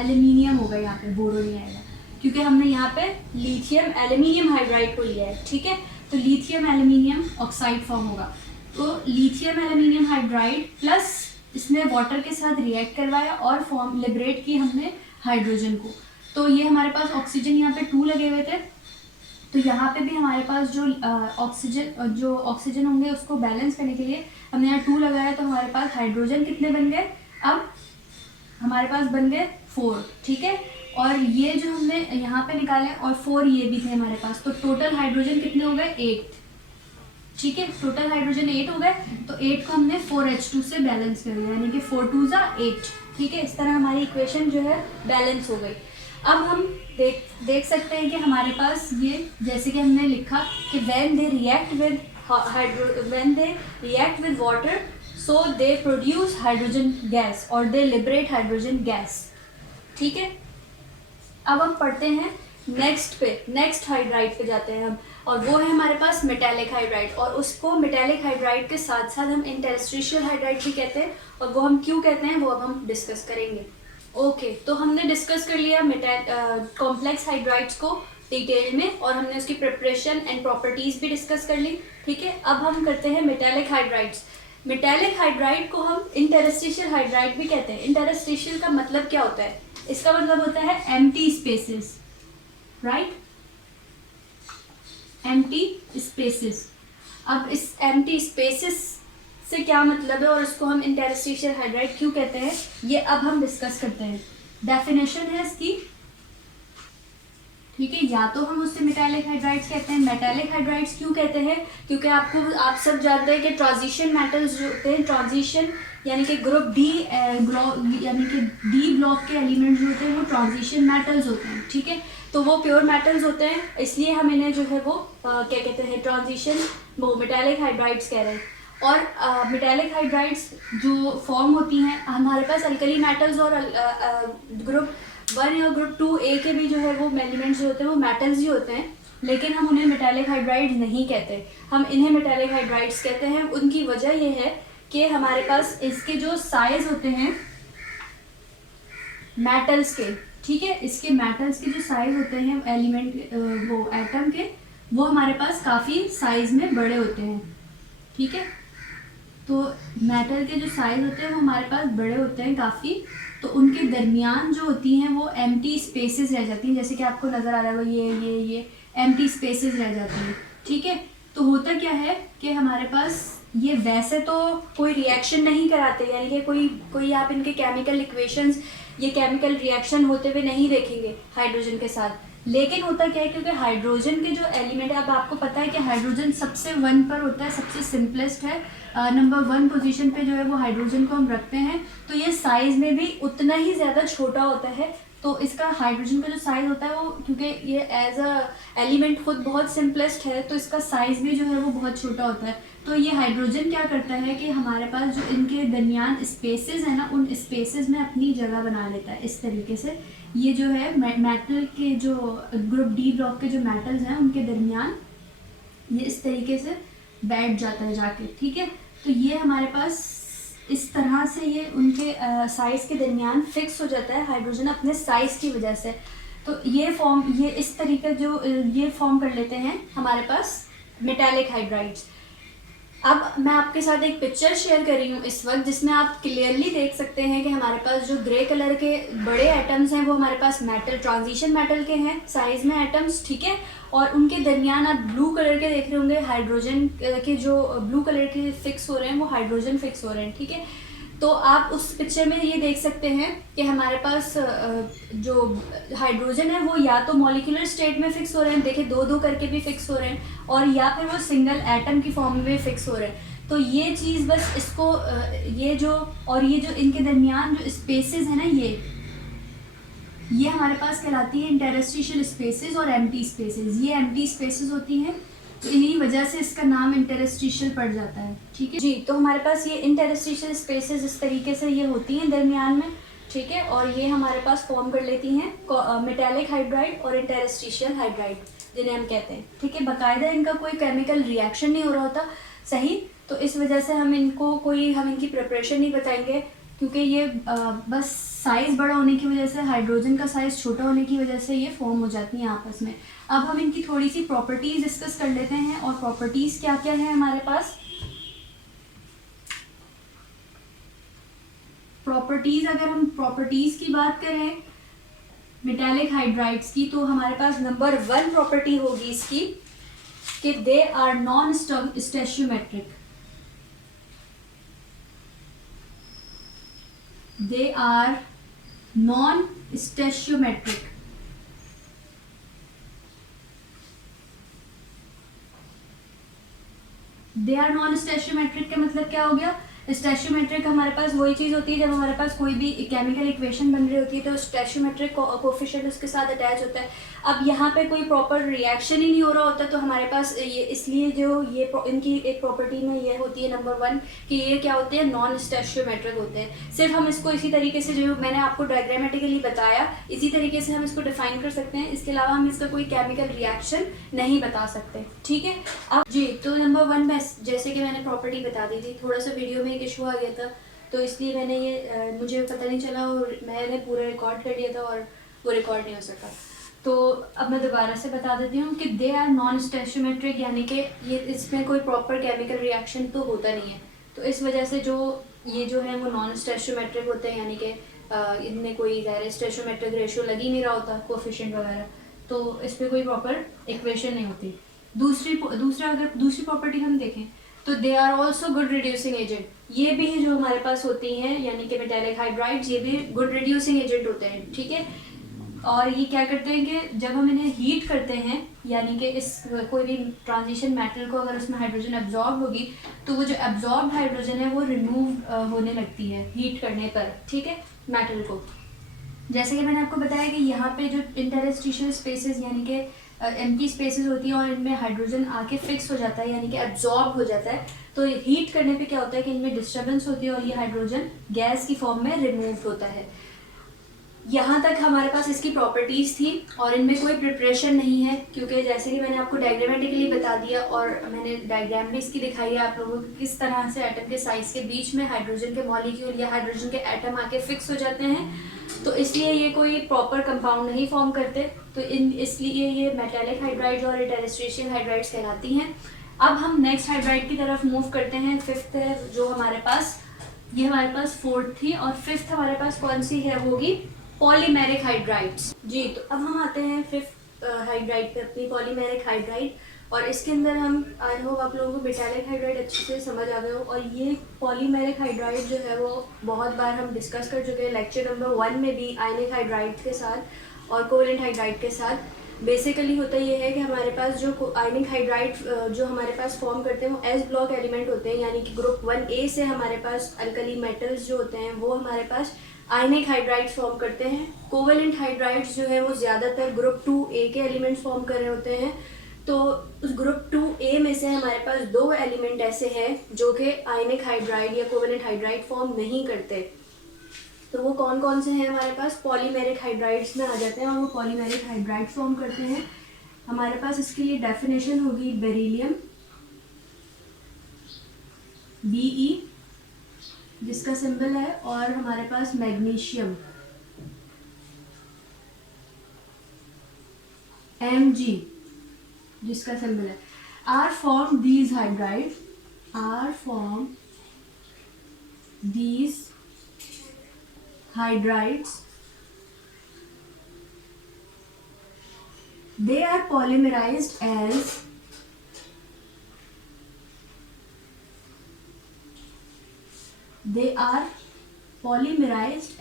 एल्यूमिनियम होगा, यहाँ पे बोरो नहीं आएगा क्योंकि हमने यहाँ पे लिथियम एल्यूमिनियम हाइड्राइड को लिया है, ठीक है। तो लिथियम एल्यूमिनियम ऑक्साइड फॉर्म होगा। तो लिथियम एल्यूमिनियम हाइड्राइड प्लस इसने वाटर के साथ रिएक्ट करवाया और फॉर्म लिबरेट की हमने हाइड्रोजन को। तो ये हमारे पास ऑक्सीजन यहाँ पे 2 लगे हुए थे, तो यहाँ पे भी हमारे पास जो ऑक्सीजन होंगे उसको बैलेंस करने के लिए हमने यहाँ 2 लगाया। तो हमारे पास हाइड्रोजन कितने बन गए? अब हमारे पास बन गए 4, ठीक है। और ये जो हमने यहाँ पे निकाले और 4 ये भी थे हमारे पास, तो टोटल हाइड्रोजन कितने हो गए? 8, ठीक है। टोटल हाइड्रोजन 8 हो गए। तो 8 को हमने 4H2 से बैलेंस कर दिया, यानी कि 4 2 = 8, ठीक है। इस तरह हमारी इक्वेशन जो है बैलेंस हो गई। अब हम देख सकते हैं कि हमारे पास ये जैसे कि हमने लिखा कि when they react with water so they produce hydrogen gas और they liberate hydrogen gas, ठीक है। अब हम पढ़ते हैं नेक्स्ट हाइड्राइड पे जाते हैं हम, और वो है हमारे पास मेटालिक हाइड्राइड। और उसको मेटालिक हाइड्राइड के साथ साथ हम इंटरस्टिशियल हाइड्राइड भी कहते हैं, और वो हम क्यों कहते हैं वो अब हम डिस्कस करेंगे। ओके, तो हमने डिस्कस कर लिया कॉम्प्लेक्स हाइड्राइड्स को डिटेल में, और हमने उसकी प्रिपरेशन एंड प्रॉपर्टीज भी डिस्कस कर ली, ठीक है। अब हम करते हैं मेटालिक हाइड्राइड्स। मेटालिक हाइड्राइड को हम इंटरस्टिशियल हाइड्राइड भी कहते हैं। इंटरस्टिशियल का मतलब क्या होता है? इसका मतलब होता है empty spaces, right, empty spaces. अब इस एम्प्टी स्पेसेस से क्या मतलब है और इसको हम इंटरस्टिशियल हाइड्राइड क्यों कहते हैं, ये अब हम डिस्कस करते हैं। डेफिनेशन है इसकी, ठीक है। या तो हम उससे मेटालिक हाइड्राइड्स कहते हैं। मेटालिक हाइड्राइड्स क्यों कहते हैं? क्योंकि आप सब जानते हैं कि ट्रांजिशन मेटल्स जो होते हैं, ट्रांजिशन यानी कि ग्रुप डी यानी कि डी ब्लॉक के एलिमेंट्स जो होते हैं वो ट्रांजिशन मेटल्स होते हैं, ठीक है। तो वो प्योर मेटल्स होते हैं, इसलिए हम इन्हें जो है वो क्या कहते हैं, ट्रांजिशन वो मेटालिक हाइड्राइड्स कह रहे हैं। और मेटालिक हाइड्राइड्स जो फॉर्म होती हैं हमारे पास अल्कली मेटल्स और ग्रुप 1 और ग्रुप 2A के भी जो है वो एलिमेंट्स जो होते हैं वो मेटल्स ही होते हैं, लेकिन हम उन्हें मेटालिक हाइड्राइड्स नहीं कहते, हम इन्हें मेटालिक हाइड्राइड्स कहते हैं। उनकी वजह यह है कि हमारे पास इसके जो साइज होते हैं मेटल्स के, ठीक है, इसके मेटल्स के जो साइज होते हैं एलिमेंट वो एटम के, वो हमारे पास काफ़ी साइज में बड़े होते हैं, ठीक है। तो मेटल के जो साइज होते हैं वो हमारे पास बड़े होते हैं काफ़ी, तो उनके दरमियान जो होती हैं वो एम्प्टी स्पेसेस रह जाती हैं, जैसे कि आपको नज़र आ रहा है ये एम्प्टी स्पेसेस रह जाती हैं, ठीक है। तो होता क्या है कि हमारे पास ये वैसे तो कोई रिएक्शन नहीं कराते, यानी कि कोई आप इनके केमिकल इक्वेशंस, ये केमिकल रिएक्शन होते हुए नहीं देखेंगे हाइड्रोजन के साथ। लेकिन होता क्या है, क्योंकि हाइड्रोजन के जो एलिमेंट है, अब आपको पता है कि हाइड्रोजन सबसे 1 पर होता है, सबसे सिंपलेस्ट है, नंबर 1 पोजीशन पे जो है वो हाइड्रोजन को हम रखते हैं। तो ये साइज़ में भी उतना ही ज़्यादा छोटा होता है। तो इसका हाइड्रोजन का जो साइज़ होता है वो, क्योंकि ये एज अ एलिमेंट खुद बहुत सिंपलेस्ट है, तो इसका साइज़ भी जो है वो बहुत छोटा होता है। तो ये हाइड्रोजन क्या करता है कि हमारे पास जो इनके दरमियान स्पेसेस है ना, उन स्पेसेस में अपनी जगह बना लेता है इस तरीके से। ये जो है मेटल के जो ग्रुप डी ब्लॉक के जो मेटल्स हैं उनके दरमियान ये इस तरीके से बैठ जाता है जाके, ठीक है। तो ये हमारे पास इस तरह से ये उनके साइज़ के दरमियान फिक्स हो जाता है हाइड्रोजन अपने साइज़ की वजह से। तो ये इस तरीके जो ये फॉर्म कर लेते हैं हमारे पास मेटालिक हाइड्राइड्स। अब मैं आपके साथ एक पिक्चर शेयर कर रही हूँ इस वक्त, जिसमें आप क्लियरली देख सकते हैं कि हमारे पास जो ग्रे कलर के बड़े एटम्स हैं वो हमारे पास मेटल, ट्रांजिशन मेटल के हैं साइज़ में एटम्स, ठीक है। और उनके दरमियान आप ब्लू कलर के देख रहे होंगे, हाइड्रोजन के जो ब्लू कलर के फिक्स हो रहे हैं वो हाइड्रोजन फिक्स हो रहे हैं, ठीक है। तो आप उस पिक्चर में ये देख सकते हैं कि हमारे पास जो हाइड्रोजन है वो या तो मॉलिक्यूलर स्टेट में फिक्स हो रहे हैं, देखिए 2-2 करके भी फिक्स हो रहे हैं, और या फिर वो सिंगल एटम की फॉर्म में फिक्स हो रहे हैं। तो ये चीज़ बस इसको ये जो इनके दरमियान जो स्पेसेस है ना, ये हमारे पास कहलाती है इंटरस्टिशियल स्पेसेस और एम्प्टी स्पेसेस। ये एम्प्टी स्पेसेस होती हैं, तो इन्हीं वजह से इसका नाम इंटरस्टिशियल पड़ जाता है, ठीक है जी। तो हमारे पास ये इंटरस्टिशियल स्पेसेस इस तरीके से ये होती हैं दरमियान में, ठीक है। और ये हमारे पास फॉर्म कर लेती हैं मेटालिक हाइड्राइड और इंटरस्टिशियल हाइड्राइड जिन्हें हम कहते हैं, ठीक है। बाकायदा इनका कोई केमिकल रिएक्शन नहीं हो रहा होता, सही। तो इस वजह से हम इनकी प्रिपरेशन नहीं बताएंगे, क्योंकि ये बस साइज़ बड़ा होने की वजह से, हाइड्रोजन का साइज़ छोटा होने की वजह से ये फॉर्म हो जाती हैं आपस में। अब हम इनकी थोड़ी सी प्रॉपर्टीज़ डिस्कस कर लेते हैं, और प्रॉपर्टीज़ क्या क्या है हमारे पास। प्रॉपर्टीज़, अगर हम प्रॉपर्टीज़ की बात करें मेटालिक हाइड्राइड्स की, तो हमारे पास नंबर 1 प्रॉपर्टी होगी इसकी कि they are non stoichiometric. They are non-stoichiometric. They are non-stoichiometric का मतलब क्या हो गया? स्टैशियोमेट्रिक हमारे पास वही चीज़ होती है जब हमारे पास कोई भी केमिकल इक्वेशन बन रही होती है, तो स्टैशियोमेट्रिक कोफिशिएंट उसके साथ अटैच होता है। अब यहाँ पे कोई प्रॉपर रिएक्शन ही नहीं हो रहा होता, तो हमारे पास ये इसलिए जो ये इनकी एक प्रॉपर्टी में ये होती है नंबर 1 कि ये क्या होते हैं, नॉन स्टैशियोमेट्रिक होते हैं। सिर्फ हम इसको इसी तरीके से जो मैंने आपको डायग्रामेटिकली बताया, इसी तरीके से हम इसको डिफाइन कर सकते हैं। इसके अलावा हम इसका कोई केमिकल रिएक्शन नहीं बता सकते, ठीक है। अब जी, तो नंबर 1 में जैसे कि मैंने प्रॉपर्टी बता दी थी, थोड़ा सा वीडियो में एक इशू आ गया था, तो इसलिए मैंने ये मुझे पता नहीं चला और मैंने पूरा रिकॉर्ड कर लिया था और वो रिकॉर्ड नहीं हो सका। तो अब मैं दोबारा से बता देती हूँ कि दे आर नॉन स्टेशियोमेट्रिक, यानी कि ये इसमें कोई प्रॉपर केमिकल रिएक्शन तो होता नहीं है। तो इस वजह से जो है वो नॉन स्टेशियोमेट्रिक होते हैं, यानी कि इनमें कोई ज़ाहिर स्टेशियोमेट्रिक रेशियो लग ही नहीं रहा होता, कोफिशिएंट वगैरह, तो इस पर कोई प्रॉपर इक्वेशन नहीं होती। अगर दूसरी प्रॉपर्टी हम देखें तो they are also good reducing agent. ये भी जो हमारे पास होती हैं, यानी कि मेटालिक हाइड्राइड्स, ये भी गुड रिड्यूसिंग एजेंट होते हैं, ठीक है। और ये क्या करते हैं कि जब हम इन्हें हीट करते हैं, यानी कि इस कोई भी ट्रांजिशन मेटल को अगर उसमें हाइड्रोजन एब्जॉर्ब होगी, तो वो जो एब्जॉर्ब हाइड्रोजन है वो रिमूव होने लगती है हीट करने पर, ठीक है, मेटल को। जैसे कि मैंने आपको बताया कि यहाँ पे जो इंटरस्टिशियल स्पेसेस यानी कि एम्प्टी स्पेसेस होती हैं और इनमें हाइड्रोजन आके फिक्स हो जाता है, यानी कि एब्जॉर्ब हो जाता है, तो हीट करने पे क्या होता है कि इनमें डिस्टर्बेंस होती है और ये हाइड्रोजन गैस की फॉर्म में रिमूव होता है। यहाँ तक हमारे पास इसकी प्रॉपर्टीज़ थी और इनमें कोई प्रिपरेशन नहीं है, क्योंकि जैसे कि मैंने आपको डायग्रामेटिकली बता दिया और मैंने डायग्राम भी इसकी दिखाई है आप लोगों को, किस तरह से एटम के साइज़ के बीच में हाइड्रोजन के मॉलिक्यूल या हाइड्रोजन के एटम आके फिक्स हो जाते हैं। तो इसलिए ये कोई प्रॉपर कंपाउंड नहीं फॉर्म करते, तो इसलिए ये मेटालिक हाइड्राइड्स और इंटरस्टिशियल हाइड्राइड्स कहलाती हैं। अब हम नेक्स्ट हाइड्राइड की तरफ मूव करते हैं। फिफ्थ है जो हमारे पास, ये हमारे पास फोर्थ थी, और फिफ्थ हमारे पास कौन सी है, होगी पॉलीमेरिक हाइड्राइड्स। जी, तो अब हम आते हैं फिफ्थ हाइड्राइड पे, अपनी पॉलीमेरिक हाइड्राइड। और इसके अंदर हम, आई होप आप लोगों को मेटालिक हाइड्राइड अच्छे से समझ आ गए हो। और ये पॉलीमेरिक हाइड्राइड जो है वो बहुत बार हम डिस्कस कर चुके हैं लेक्चर नंबर 1 में भी, आयनिक हाइड्राइड के साथ और कोवेलेंट हाइड्राइड के साथ। बेसिकली होता ये है कि हमारे पास जो आयनिक हाइड्राइड जो हमारे पास फॉर्म करते हैं वो एस ब्लॉक एलिमेंट होते हैं, यानी कि ग्रुप 1A से हमारे पास अल्कली मेटल्स जो होते हैं वो हमारे पास आयनिक हाइड्राइड्स फॉर्म करते हैं। कोवेलेंट हाइड्राइड्स जो है वो ज़्यादातर ग्रुप 2A के एलिमेंट्स फॉर्म कर रहे होते हैं। तो उस ग्रुप 2A में से हमारे पास 2 एलिमेंट ऐसे हैं जो कि आयनिक हाइड्राइड या कोवेलेंट हाइड्राइड फॉर्म नहीं करते। तो वो कौन कौन से हैं हमारे पास, पॉलीमेरिक हाइड्राइड्स में आ जाते हैं, और वो पॉलीमेरिक हाइड्राइड फॉर्म करते हैं। हमारे पास इसके लिए डेफिनेशन होगी बेरिलियम Be, जिसका सिंबल है, और हमारे पास मैग्नीशियम Mg, जिसका सिंबल है। Are form these hydride, are form these hydrides, they are polymerized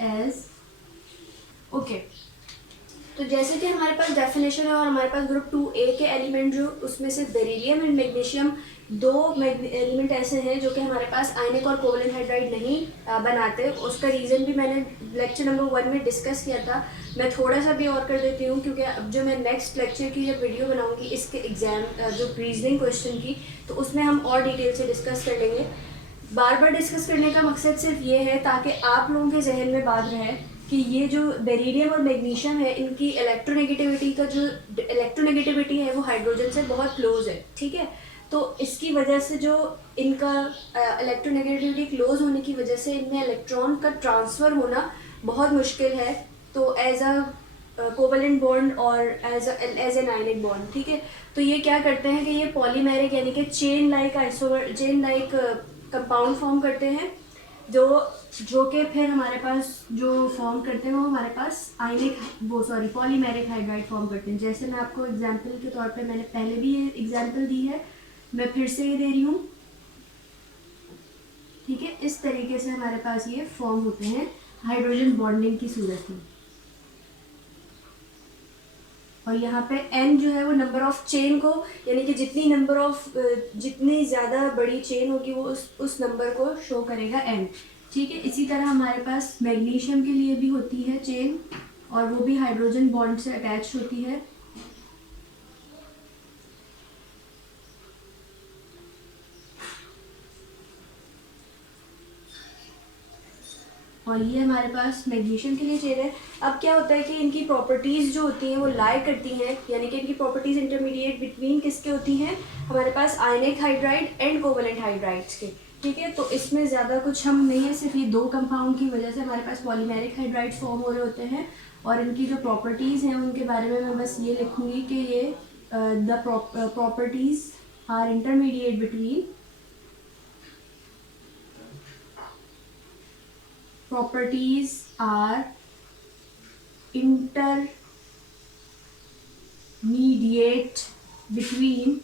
as okay। तो जैसे कि हमारे पास डेफिनेशन है और हमारे पास ग्रुप 2A के एलिमेंट जो, उसमें से बेरिलियम एंड मैग्नीशियम 2 एलिमेंट ऐसे हैं जो कि हमारे पास आयनिक और कोवेलेंट हाइड्राइड नहीं बनाते। उसका रीज़न भी मैंने लेक्चर नंबर 1 में डिस्कस किया था। मैं थोड़ा सा भी और कर देती हूँ, क्योंकि अब जो मैं नेक्स्ट लेक्चर की जब वीडियो बनाऊँगी इसके एग्जाम जो रीजनिंग क्वेश्चन की, तो उसमें हम और डिटेल से डिस्कस कर लेंगे। बार बार डिस्कस करने का मकसद सिर्फ ये है ताकि आप लोगों के जहन में बात रहे कि ये जो बेरिलियम और मैग्नीशियम है, इनकी इलेक्ट्रोनेगेटिविटी का जो इलेक्ट्रोनेगेटिविटी है वो हाइड्रोजन से बहुत क्लोज है, ठीक है। तो इसकी वजह से जो इनका इलेक्ट्रोनेगेटिविटी क्लोज होने की वजह से इनमें इलेक्ट्रॉन का ट्रांसफ़र होना बहुत मुश्किल है। तो एज अ कोवेलेंट बॉन्ड और एज एन आयनिक बॉन्ड, ठीक है। तो ये क्या करते हैं कि ये पॉलीमेरिक यानी कि चेन लाइक कंपाउंड फॉर्म करते हैं, जो कि फिर हमारे पास जो फॉर्म करते हैं वो हमारे पास पॉलीमेरिक हाइड्राइड फॉर्म करते हैं। जैसे मैं आपको एग्जांपल के तौर पे, मैंने पहले भी ये एग्जांपल दी है, मैं फिर से ये दे रही हूँ, ठीक है। इस तरीके से हमारे पास ये फॉर्म होते हैं हाइड्रोजन बॉन्डिंग की सूरत में। और यहाँ पे n जो है वो नंबर ऑफ चेन को, यानी कि जितनी ज़्यादा बड़ी चेन होगी वो उस नंबर को शो करेगा n, ठीक है। इसी तरह हमारे पास मैग्नीशियम के लिए भी होती है चेन, और वो भी हाइड्रोजन बॉन्ड से अटैच होती है। और ये हमारे पास मैग्नीशियम के लिए चेन है। अब क्या होता है कि इनकी प्रॉपर्टीज़ जो होती हैं वो लाई करती हैं, यानी कि इनकी प्रॉपर्टीज़ इंटरमीडिएट बिटवीन किसके होती हैं, हमारे पास ionic hydride and covalent hydrides के, ठीक है। तो इसमें ज़्यादा कुछ हम नहीं है, सिर्फ ये 2 कंपाउंड की वजह से हमारे पास पॉलीमेरिक हाइड्राइड्स फॉर्म हो रहे होते हैं। और इनकी जो प्रॉपर्टीज़ हैं उनके बारे में मैं बस ये लिखूँगी कि ये the properties are intermediate between properties are intermediate between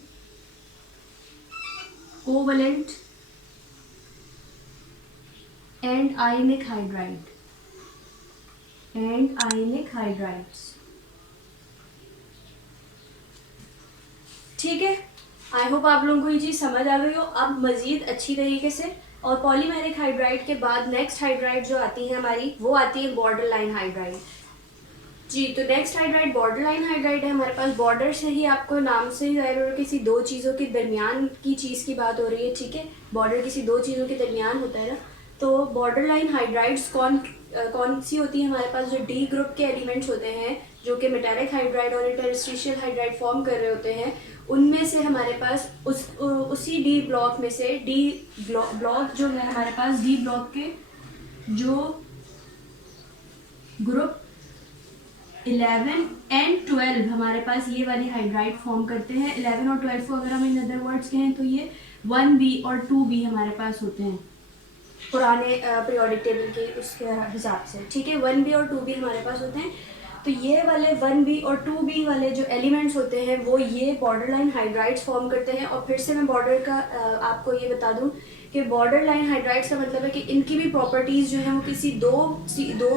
covalent and ionic hydrides, ठीक है। आई होप आप लोगों को ये चीज़ समझ आ गई हो अब मज़ीद अच्छी तरीके से। और पॉलीमेरिक हाइड्राइड के बाद नेक्स्ट हाइड्राइड जो आती है हमारी, वो आती है बॉर्डर लाइन हाइड्राइड। जी, तो next hydride border line hydride है। हमारे पास बॉर्डर से ही, आपको नाम से ही ज़ाहिर हो रहा है किसी 2 चीज़ों के दरमियान की चीज़ की बात हो रही है, ठीक है। बॉर्डर किसी 2 चीज़ों के दरमियान होता है ना। तो बॉर्डर लाइन हाइड्राइड्स कौन सी होती है हमारे पास, जो डी ग्रुप के एलिमेंट्स होते हैं जो कि मेटालिक हाइड्राइड और इंटरस्टिशियल हाइड्राइड फॉर्म कर रहे होते हैं, उनमें से हमारे पास उसी डी ब्लॉक में से डी ब्लॉक जो है हमारे पास, डी ब्लॉक के जो ग्रुप 11 एंड 12 हमारे पास ये वाले हाइड्राइड फॉर्म करते हैं। 11 और 12 को अगर हम इन अदर वर्ड्स कहें तो ये 1b और 2b हमारे पास होते हैं पुराने पीरियोडिक टेबल के उसके हिसाब से, ठीक है। 1b और 2b हमारे पास होते हैं। तो ये वाले 1b और 2b वाले जो एलिमेंट्स होते हैं वो ये बॉर्डर लाइन हाइड्राइड्स फॉर्म करते हैं। और फिर से मैं बॉर्डर का आपको ये बता दूं कि बॉर्डर लाइन हाइड्राइड्स का मतलब है कि इनकी भी प्रॉपर्टीज़ जो हैं वो किसी दो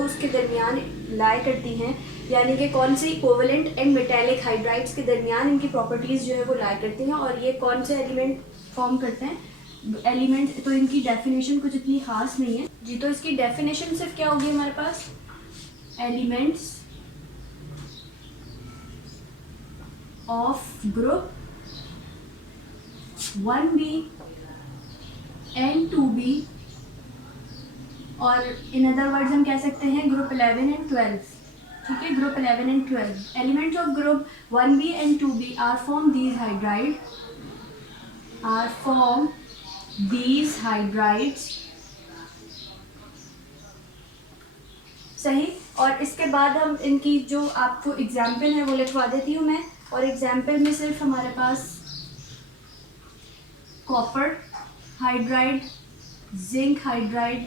उसके दरमियान लाई करती हैं, यानी कि कौन सी कोवलेंट एंड मेटेलिक हाइड्राइड्स के दरमियान इनकी प्रॉपर्टीज़ जो है वो लाई करती हैं। और ये कौन से एलिमेंट फॉर्म करते हैं, एलिमेंट। तो इनकी डेफिनेशन कुछ इतनी खास नहीं है जी। तो इसकी डेफिनेशन सिर्फ क्या होगी हमारे पास, elements of group 1b and 2b, और इन अदर वर्ड्स हम कह सकते हैं ग्रुप 11 एंड 12, ठीक है। Group 11 and 12 elements of group 1b and 2b are from these hydrides, सही। और इसके बाद हम इनकी जो आपको एग्जाम्पल है वो लिखवा देती हूँ मैं। और एग्जाम्पल में सिर्फ हमारे पास copper hydride, zinc hydride,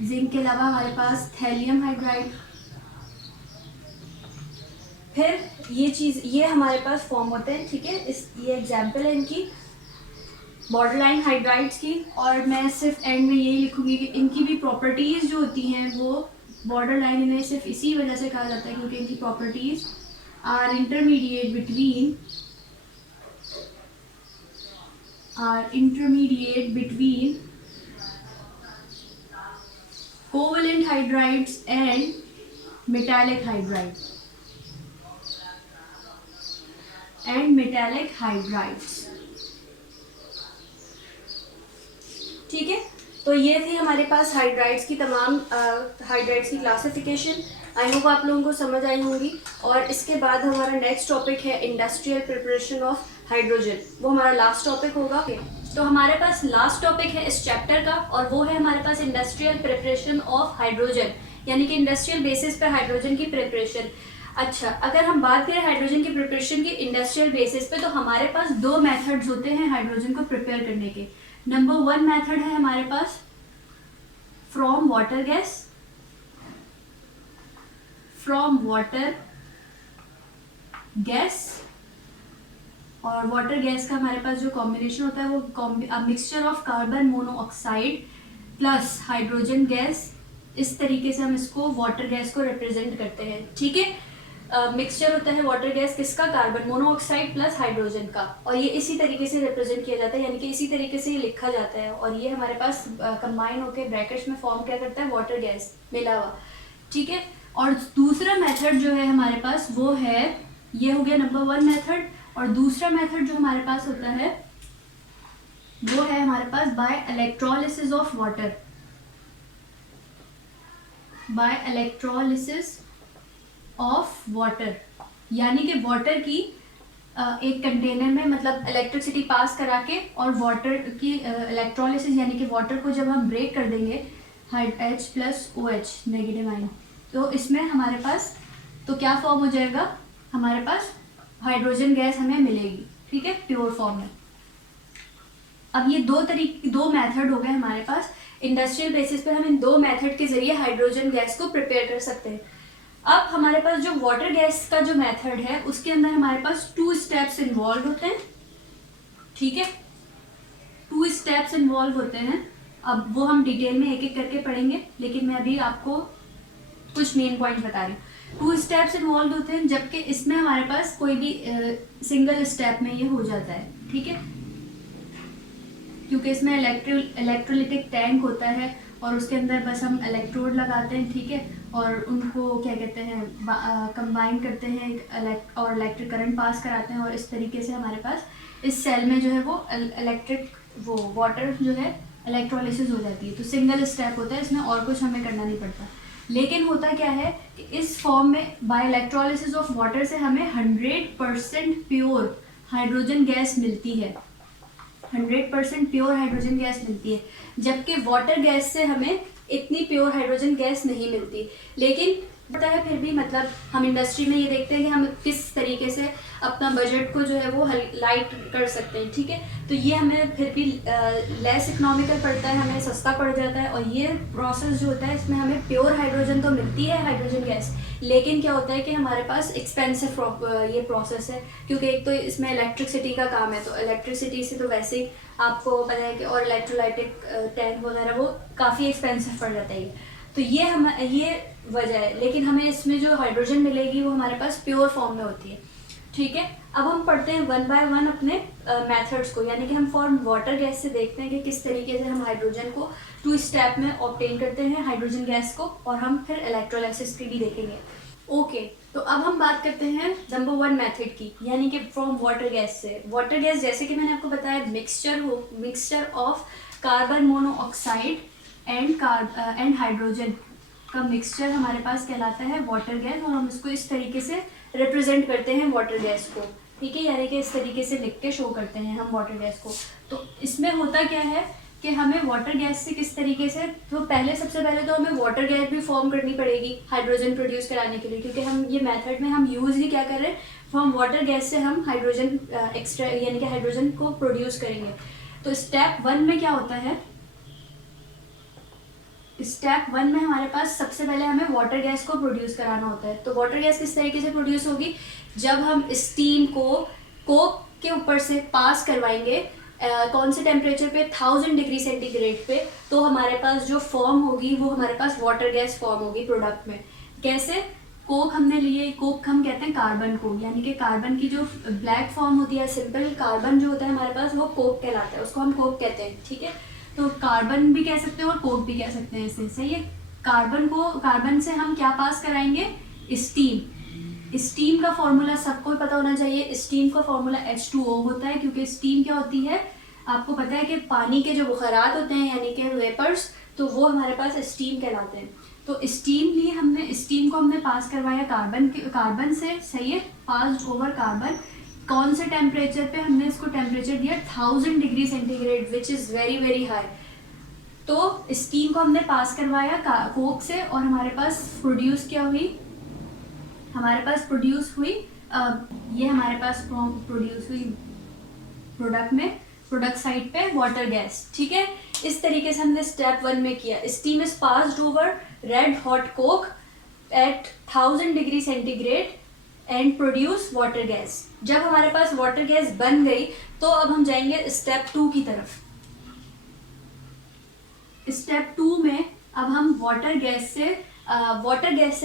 zinc के अलावा हमारे पास थैलियम हाइड्राइड, फिर ये हमारे पास फॉर्म होते हैं, ठीक है। ये एग्जाम्पल है इनकी बॉर्डर लाइन हाइड्राइड्स की। और मैं सिर्फ एंड में यही लिखूंगी कि इनकी भी प्रॉपर्टीज़ जो होती हैं वो बॉर्डर लाइन इन्हें सिर्फ इसी वजह से कहा जाता है क्योंकि इनकी properties are intermediate between covalent hydrides and metallic hydrides, ठीक है। तो ये थी हमारे पास हाइड्राइड्स की तमाम हाइड्राइड्स की क्लासिफिकेशन। आई होप आप लोगों को समझ आई होंगी। और इसके बाद हमारा नेक्स्ट टॉपिक है इंडस्ट्रियल प्रिपरेशन ऑफ हाइड्रोजन, वो हमारा लास्ट टॉपिक होगा। तो हमारे पास लास्ट टॉपिक है इस चैप्टर का और वो है हमारे पास इंडस्ट्रियल प्रिपरेशन ऑफ हाइड्रोजन, यानी कि इंडस्ट्रियल बेसिस पर हाइड्रोजन की प्रिपरेशन। अच्छा, अगर हम बात करें हाइड्रोजन की प्रिपरेशन की इंडस्ट्रियल बेसिस पे, तो हमारे पास दो मेथड्स होते हैं हाइड्रोजन को प्रिपेयर करने के। नंबर 1 मेथड है हमारे पास फ्रॉम वाटर गैस, और वाटर गैस का हमारे पास जो कॉम्बिनेशन होता है वो mixture of carbon monoxide plus hydrogen gas. इस तरीके से हम इसको वाटर गैस को रिप्रेजेंट करते हैं, ठीक है। मिक्सचर होता है वाटर गैस किसका, कार्बन मोनोऑक्साइड प्लस हाइड्रोजन का, और ये इसी तरीके से रिप्रेजेंट किया जाता है, यानी कि इसी तरीके से ये लिखा जाता है। और ये हमारे पास कंबाइन होकर ब्रैकेट्स में फॉर्म क्या करता है, वाटर गैस मिला हुआ, ठीक है। और दूसरा मेथड जो है हमारे पास वो है, ये हो गया नंबर 1 मेथड। और दूसरा मेथड जो हमारे पास होता है वो है हमारे पास बाय इलेक्ट्रोलिसिस ऑफ वाटर, यानी कि वाटर की एक कंटेनर में मतलब इलेक्ट्रिसिटी पास करा के और वाटर की इलेक्ट्रोलिसिस, यानी कि वाटर को जब हम ब्रेक कर देंगे H plus OH negative ion, तो इसमें हमारे पास तो क्या फॉर्म हो जाएगा, हमारे पास हाइड्रोजन गैस हमें मिलेगी, ठीक है, प्योर फॉर्म में। अब ये दो मेथड हो गए हमारे पास। इंडस्ट्रियल बेसिस पे हम इन दो मेथड के जरिए हाइड्रोजन गैस को प्रिपेयर कर सकते हैं। अब हमारे पास जो वाटर गैस का जो मेथड है उसके अंदर हमारे पास 2 स्टेप्स इन्वॉल्व होते हैं, ठीक है, 2 स्टेप्स इन्वॉल्व होते हैं। अब वो हम डिटेल में एक एक करके पढ़ेंगे, लेकिन मैं अभी आपको कुछ मेन पॉइंट बता रही हूँ। 2 स्टेप्स इन्वॉल्व होते हैं, जबकि इसमें हमारे पास कोई भी सिंगल स्टेप में ये हो जाता है, ठीक है, क्योंकि इसमें इलेक्ट्रोलिटिक टैंक होता है और उसके अंदर बस हम इलेक्ट्रोड लगाते हैं, ठीक है, और उनको क्या कहते हैं कंबाइन करते हैं और इलेक्ट्रिक करंट पास कराते हैं, और इस तरीके से हमारे पास इस सेल में जो है वो वाटर जो है इलेक्ट्रोलिसिस हो जाती है। तो सिंगल स्टेप होता है इसमें, और कुछ हमें करना नहीं पड़ता। लेकिन होता क्या है कि इस फॉर्म में बाय इलेक्ट्रोलिसिस ऑफ वाटर से हमें 100% प्योर हाइड्रोजन गैस मिलती है, 100% प्योर हाइड्रोजन गैस मिलती है, जबकि वाटर गैस से हमें इतनी प्योर हाइड्रोजन गैस नहीं मिलती। लेकिन पता है फिर भी मतलब हम इंडस्ट्री में ये देखते हैं कि हम किस तरीके से अपना बजट को जो है वो लाइट कर सकते हैं, ठीक है। तो ये हमें फिर भी लेस इकोनॉमिकल पड़ता है, हमें सस्ता पड़ जाता है। और ये प्रोसेस जो होता है इसमें हमें प्योर हाइड्रोजन तो मिलती है, हाइड्रोजन गैस, लेकिन क्या होता है कि हमारे पास एक्सपेंसिव ये प्रोसेस है, क्योंकि एक तो इसमें इलेक्ट्रिसिटी का काम है, तो इलेक्ट्रिसिटी से तो वैसे ही आपको पता है कि, और इलेक्ट्रोलाइटिक टैंक वगैरह वो काफ़ी एक्सपेंसिव पड़ जाता है। तो ये वजह है, लेकिन हमें इसमें जो हाइड्रोजन मिलेगी वो हमारे पास प्योर फॉर्म में होती है, ठीक है। अब हम पढ़ते हैं वन बाय वन अपने मेथड्स को, यानी कि हम फॉर वाटर गैस से देखते हैं कि किस तरीके से हम हाइड्रोजन को 2 स्टेप में ऑब्टेन करते हैं हाइड्रोजन गैस को, और हम फिर इलेक्ट्रोलाइसिस की भी देखेंगे। ओके, तो अब हम बात करते हैं नंबर 1 मेथड की, यानी कि फ्रॉम वाटर गैस से। वाटर गैस जैसे कि मैंने आपको बताया mixture of carbon monoxide and hydrogen का मिक्सचर हमारे पास कहलाता है वाटर गैस, और हम इसको इस तरीके से रिप्रेजेंट करते हैं वाटर गैस को, ठीक है, यानी कि इस तरीके से लिख के शो करते हैं हम वाटर गैस को। तो इसमें होता क्या है कि हमें वाटर गैस से किस तरीके से, तो सबसे पहले तो हमें वाटर गैस भी फॉर्म करनी पड़ेगी हाइड्रोजन प्रोड्यूस कराने के लिए, क्योंकि हम ये मेथड में हम यूज़ ही क्या कर रहे हैं, फ्रॉम वाटर गैस से हम हाइड्रोजन एक्स्ट्रा यानी कि हाइड्रोजन को प्रोड्यूस करेंगे। तो स्टेप 1 में क्या होता है, स्टेप 1 में हमारे पास सबसे पहले हमें वाटर गैस को प्रोड्यूस कराना होता है। तो वाटर गैस किस तरीके से प्रोड्यूस होगी, जब हम स्टीम को कोक के ऊपर से पास करवाएंगे कौन से टेम्परेचर पे, 1000 डिग्री सेंटीग्रेड पे, तो हमारे पास जो फॉर्म होगी वो हमारे पास वाटर गैस फॉर्म होगी प्रोडक्ट में। कैसे, कोक हमने लिए, कोक हम कहते हैं कार्बन को, यानी कि कार्बन की जो ब्लैक फॉर्म होती है, सिंपल कार्बन जो होता है हमारे पास, वो कोक कहलाता है, उसको हम कोक कहते हैं, ठीक है। तो कार्बन भी कह सकते हैं और कोक भी कह सकते हैं इससे, सही है। कार्बन से हम क्या पास कराएंगे, स्टीम का फॉर्मूला सबको पता होना चाहिए। स्टीम का फॉर्मूला H2O होता है, क्योंकि स्टीम क्या होती है, आपको पता है कि पानी के जो बुखारात होते हैं यानी कि वेपर्स, तो वो हमारे पास स्टीम कहलाते हैं। तो स्टीम को हमने पास करवाया कार्बन से, सही है, पास्ड ओवर कार्बन। कौन से टेम्परेचर पे, हमने इसको टेम्परेचर दिया 1000 degree centigrade, which is very very high. तो स्टीम को हमने पास करवाया कोक से, और हमारे पास प्रोड्यूस हुई ये हमारे पास प्रोड्यूस हुई प्रोडक्ट साइड पे वाटर गैस, ठीक है। इस तरीके से हमने स्टेप 1 में किया। Steam is passed over red hot coke at 1000 degree centigrade and produce water gas. जब हमारे पास वाटर गैस बन गई तो अब हम जाएंगे स्टेप 2 की तरफ। स्टेप 2 में अब हम वाटर गैस से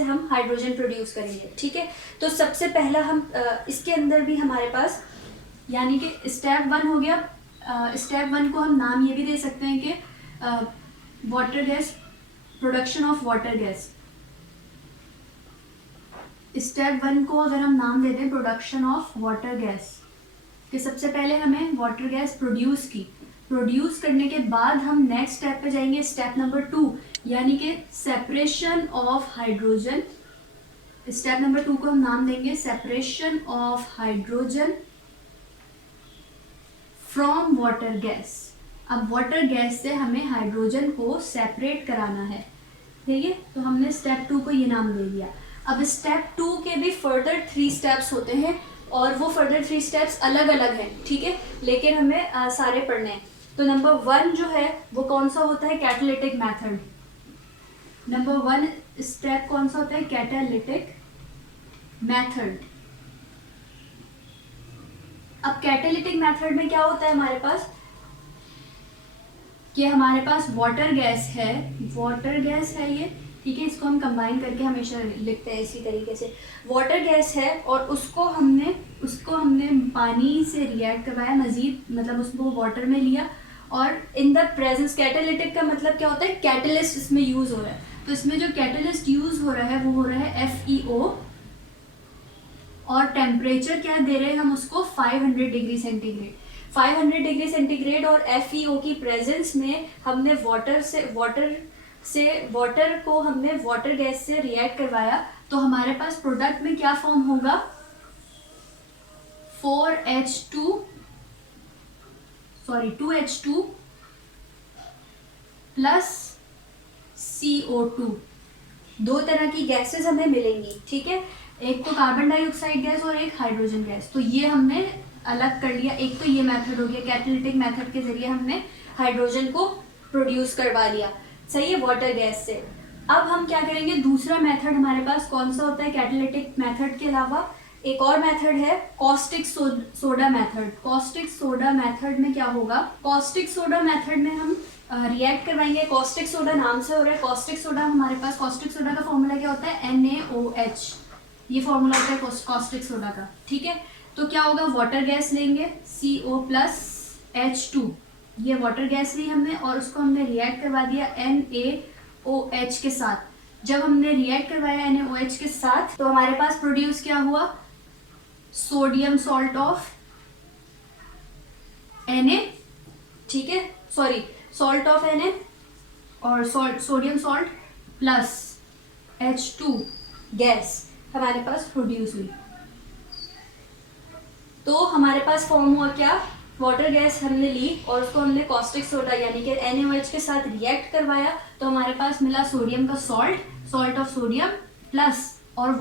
हम हाइड्रोजन प्रोड्यूस करेंगे, ठीक है। तो सबसे पहला हम इसके अंदर भी हमारे पास, यानी कि स्टेप 1 हो गया। स्टेप 1 को हम नाम ये भी दे सकते हैं कि water gas, production of water gas. Step 1 को अगर हम नाम दे दें प्रोडक्शन ऑफ वाटर गैस, कि सबसे पहले हमें वाटर गैस प्रोड्यूस करने के बाद हम नेक्स्ट स्टेप पे जाएंगे, स्टेप नंबर 2, यानी कि separation of hydrogen. Step number 2 को हम नाम देंगे separation of hydrogen from water gas. अब वाटर गैस से हमें हाइड्रोजन को सेपरेट कराना है, ठीक है। तो हमने स्टेप 2 को ये नाम दे दिया। अब स्टेप 2 के भी फर्दर 3 स्टेप्स होते हैं, और वो फर्दर 3 स्टेप्स अलग अलग हैं, ठीक है, लेकिन हमें सारे पढ़ने हैं। तो नंबर 1 जो है वो कौन सा होता है, कैटालिटिक मेथड। नंबर 1 स्टेप कौन सा होता है, कैटालिटिक मेथड। अब कैटालिटिक मेथड में क्या होता है हमारे पास, कि हमारे पास वाटर गैस है ये, ठीक है, इसको हम कंबाइन करके हमेशा लिखते हैं इसी तरीके से। वाटर गैस है और उसको हमने पानी से रिएक्ट करवाया मजीद, मतलब उसको वाटर में लिया, और इन द प्रेजेंस, कैटालिटिक का मतलब क्या होता है, कैटलिस्ट इसमें यूज़ हो रहा है। तो इसमें जो कैटलिस्ट यूज़ हो रहा है वो हो रहा है FeO, और टेम्परेचर क्या दे रहे हैं हम उसको 500 डिग्री सेंटीग्रेड। 500 डिग्री सेंटीग्रेड और FeO की प्रेजेंस में हमने वाटर को हमने वाटर गैस से रिएक्ट करवाया, तो हमारे पास प्रोडक्ट में क्या फॉर्म होगा, 2H2 प्लस CO2, दो तरह की गैसेस हमें मिलेंगी, ठीक है, एक तो कार्बन डाइऑक्साइड गैस और एक हाइड्रोजन गैस। तो ये हमने अलग कर लिया, एक तो ये मेथड हो गया, कैटालिटिक मेथड के जरिए हमने हाइड्रोजन को प्रोड्यूस करवा लिया, सही है, वाटर गैस से। अब हम क्या करेंगे, दूसरा मेथड हमारे पास कौन सा होता है कैटालिटिक मेथड के अलावा, एक और मेथड है caustic soda method. Caustic soda method में क्या होगा, कॉस्टिक सोडा मेथड में हम रिएक्ट करवाएंगे, कॉस्टिक सोडा नाम से हो रहा है, कॉस्टिक सोडा हमारे पास, कॉस्टिक सोडा का फॉर्मूला क्या होता है, NaOH, ये फॉर्मूला होता है कॉस्टिक सोडा का, ठीक है। तो क्या होगा, वाटर गैस लेंगे CO+H2, ये वाटर गैस ली हमने और उसको हमने रिएक्ट करवा दिया NaOH के साथ। जब हमने रिएक्ट करवाया NaOH के साथ तो हमारे पास प्रोड्यूस क्या हुआ, सोडियम सॉल्ट ऑफ Na, ठीक है, सॉरी सॉल्ट ऑफ Na और sodium salt plus H2 gas हमारे पास प्रोड्यूस हुई। तो हमारे पास फॉर्म हुआ क्या, वाटर गैस हमने ली और उसको हमने कॉस्टिक सोडा यानी कि NaOH के साथ रिएक्ट करवाया, तो हमारे पास मिला सोडियम का सॉल्ट ऑफ सोडियम प्लस और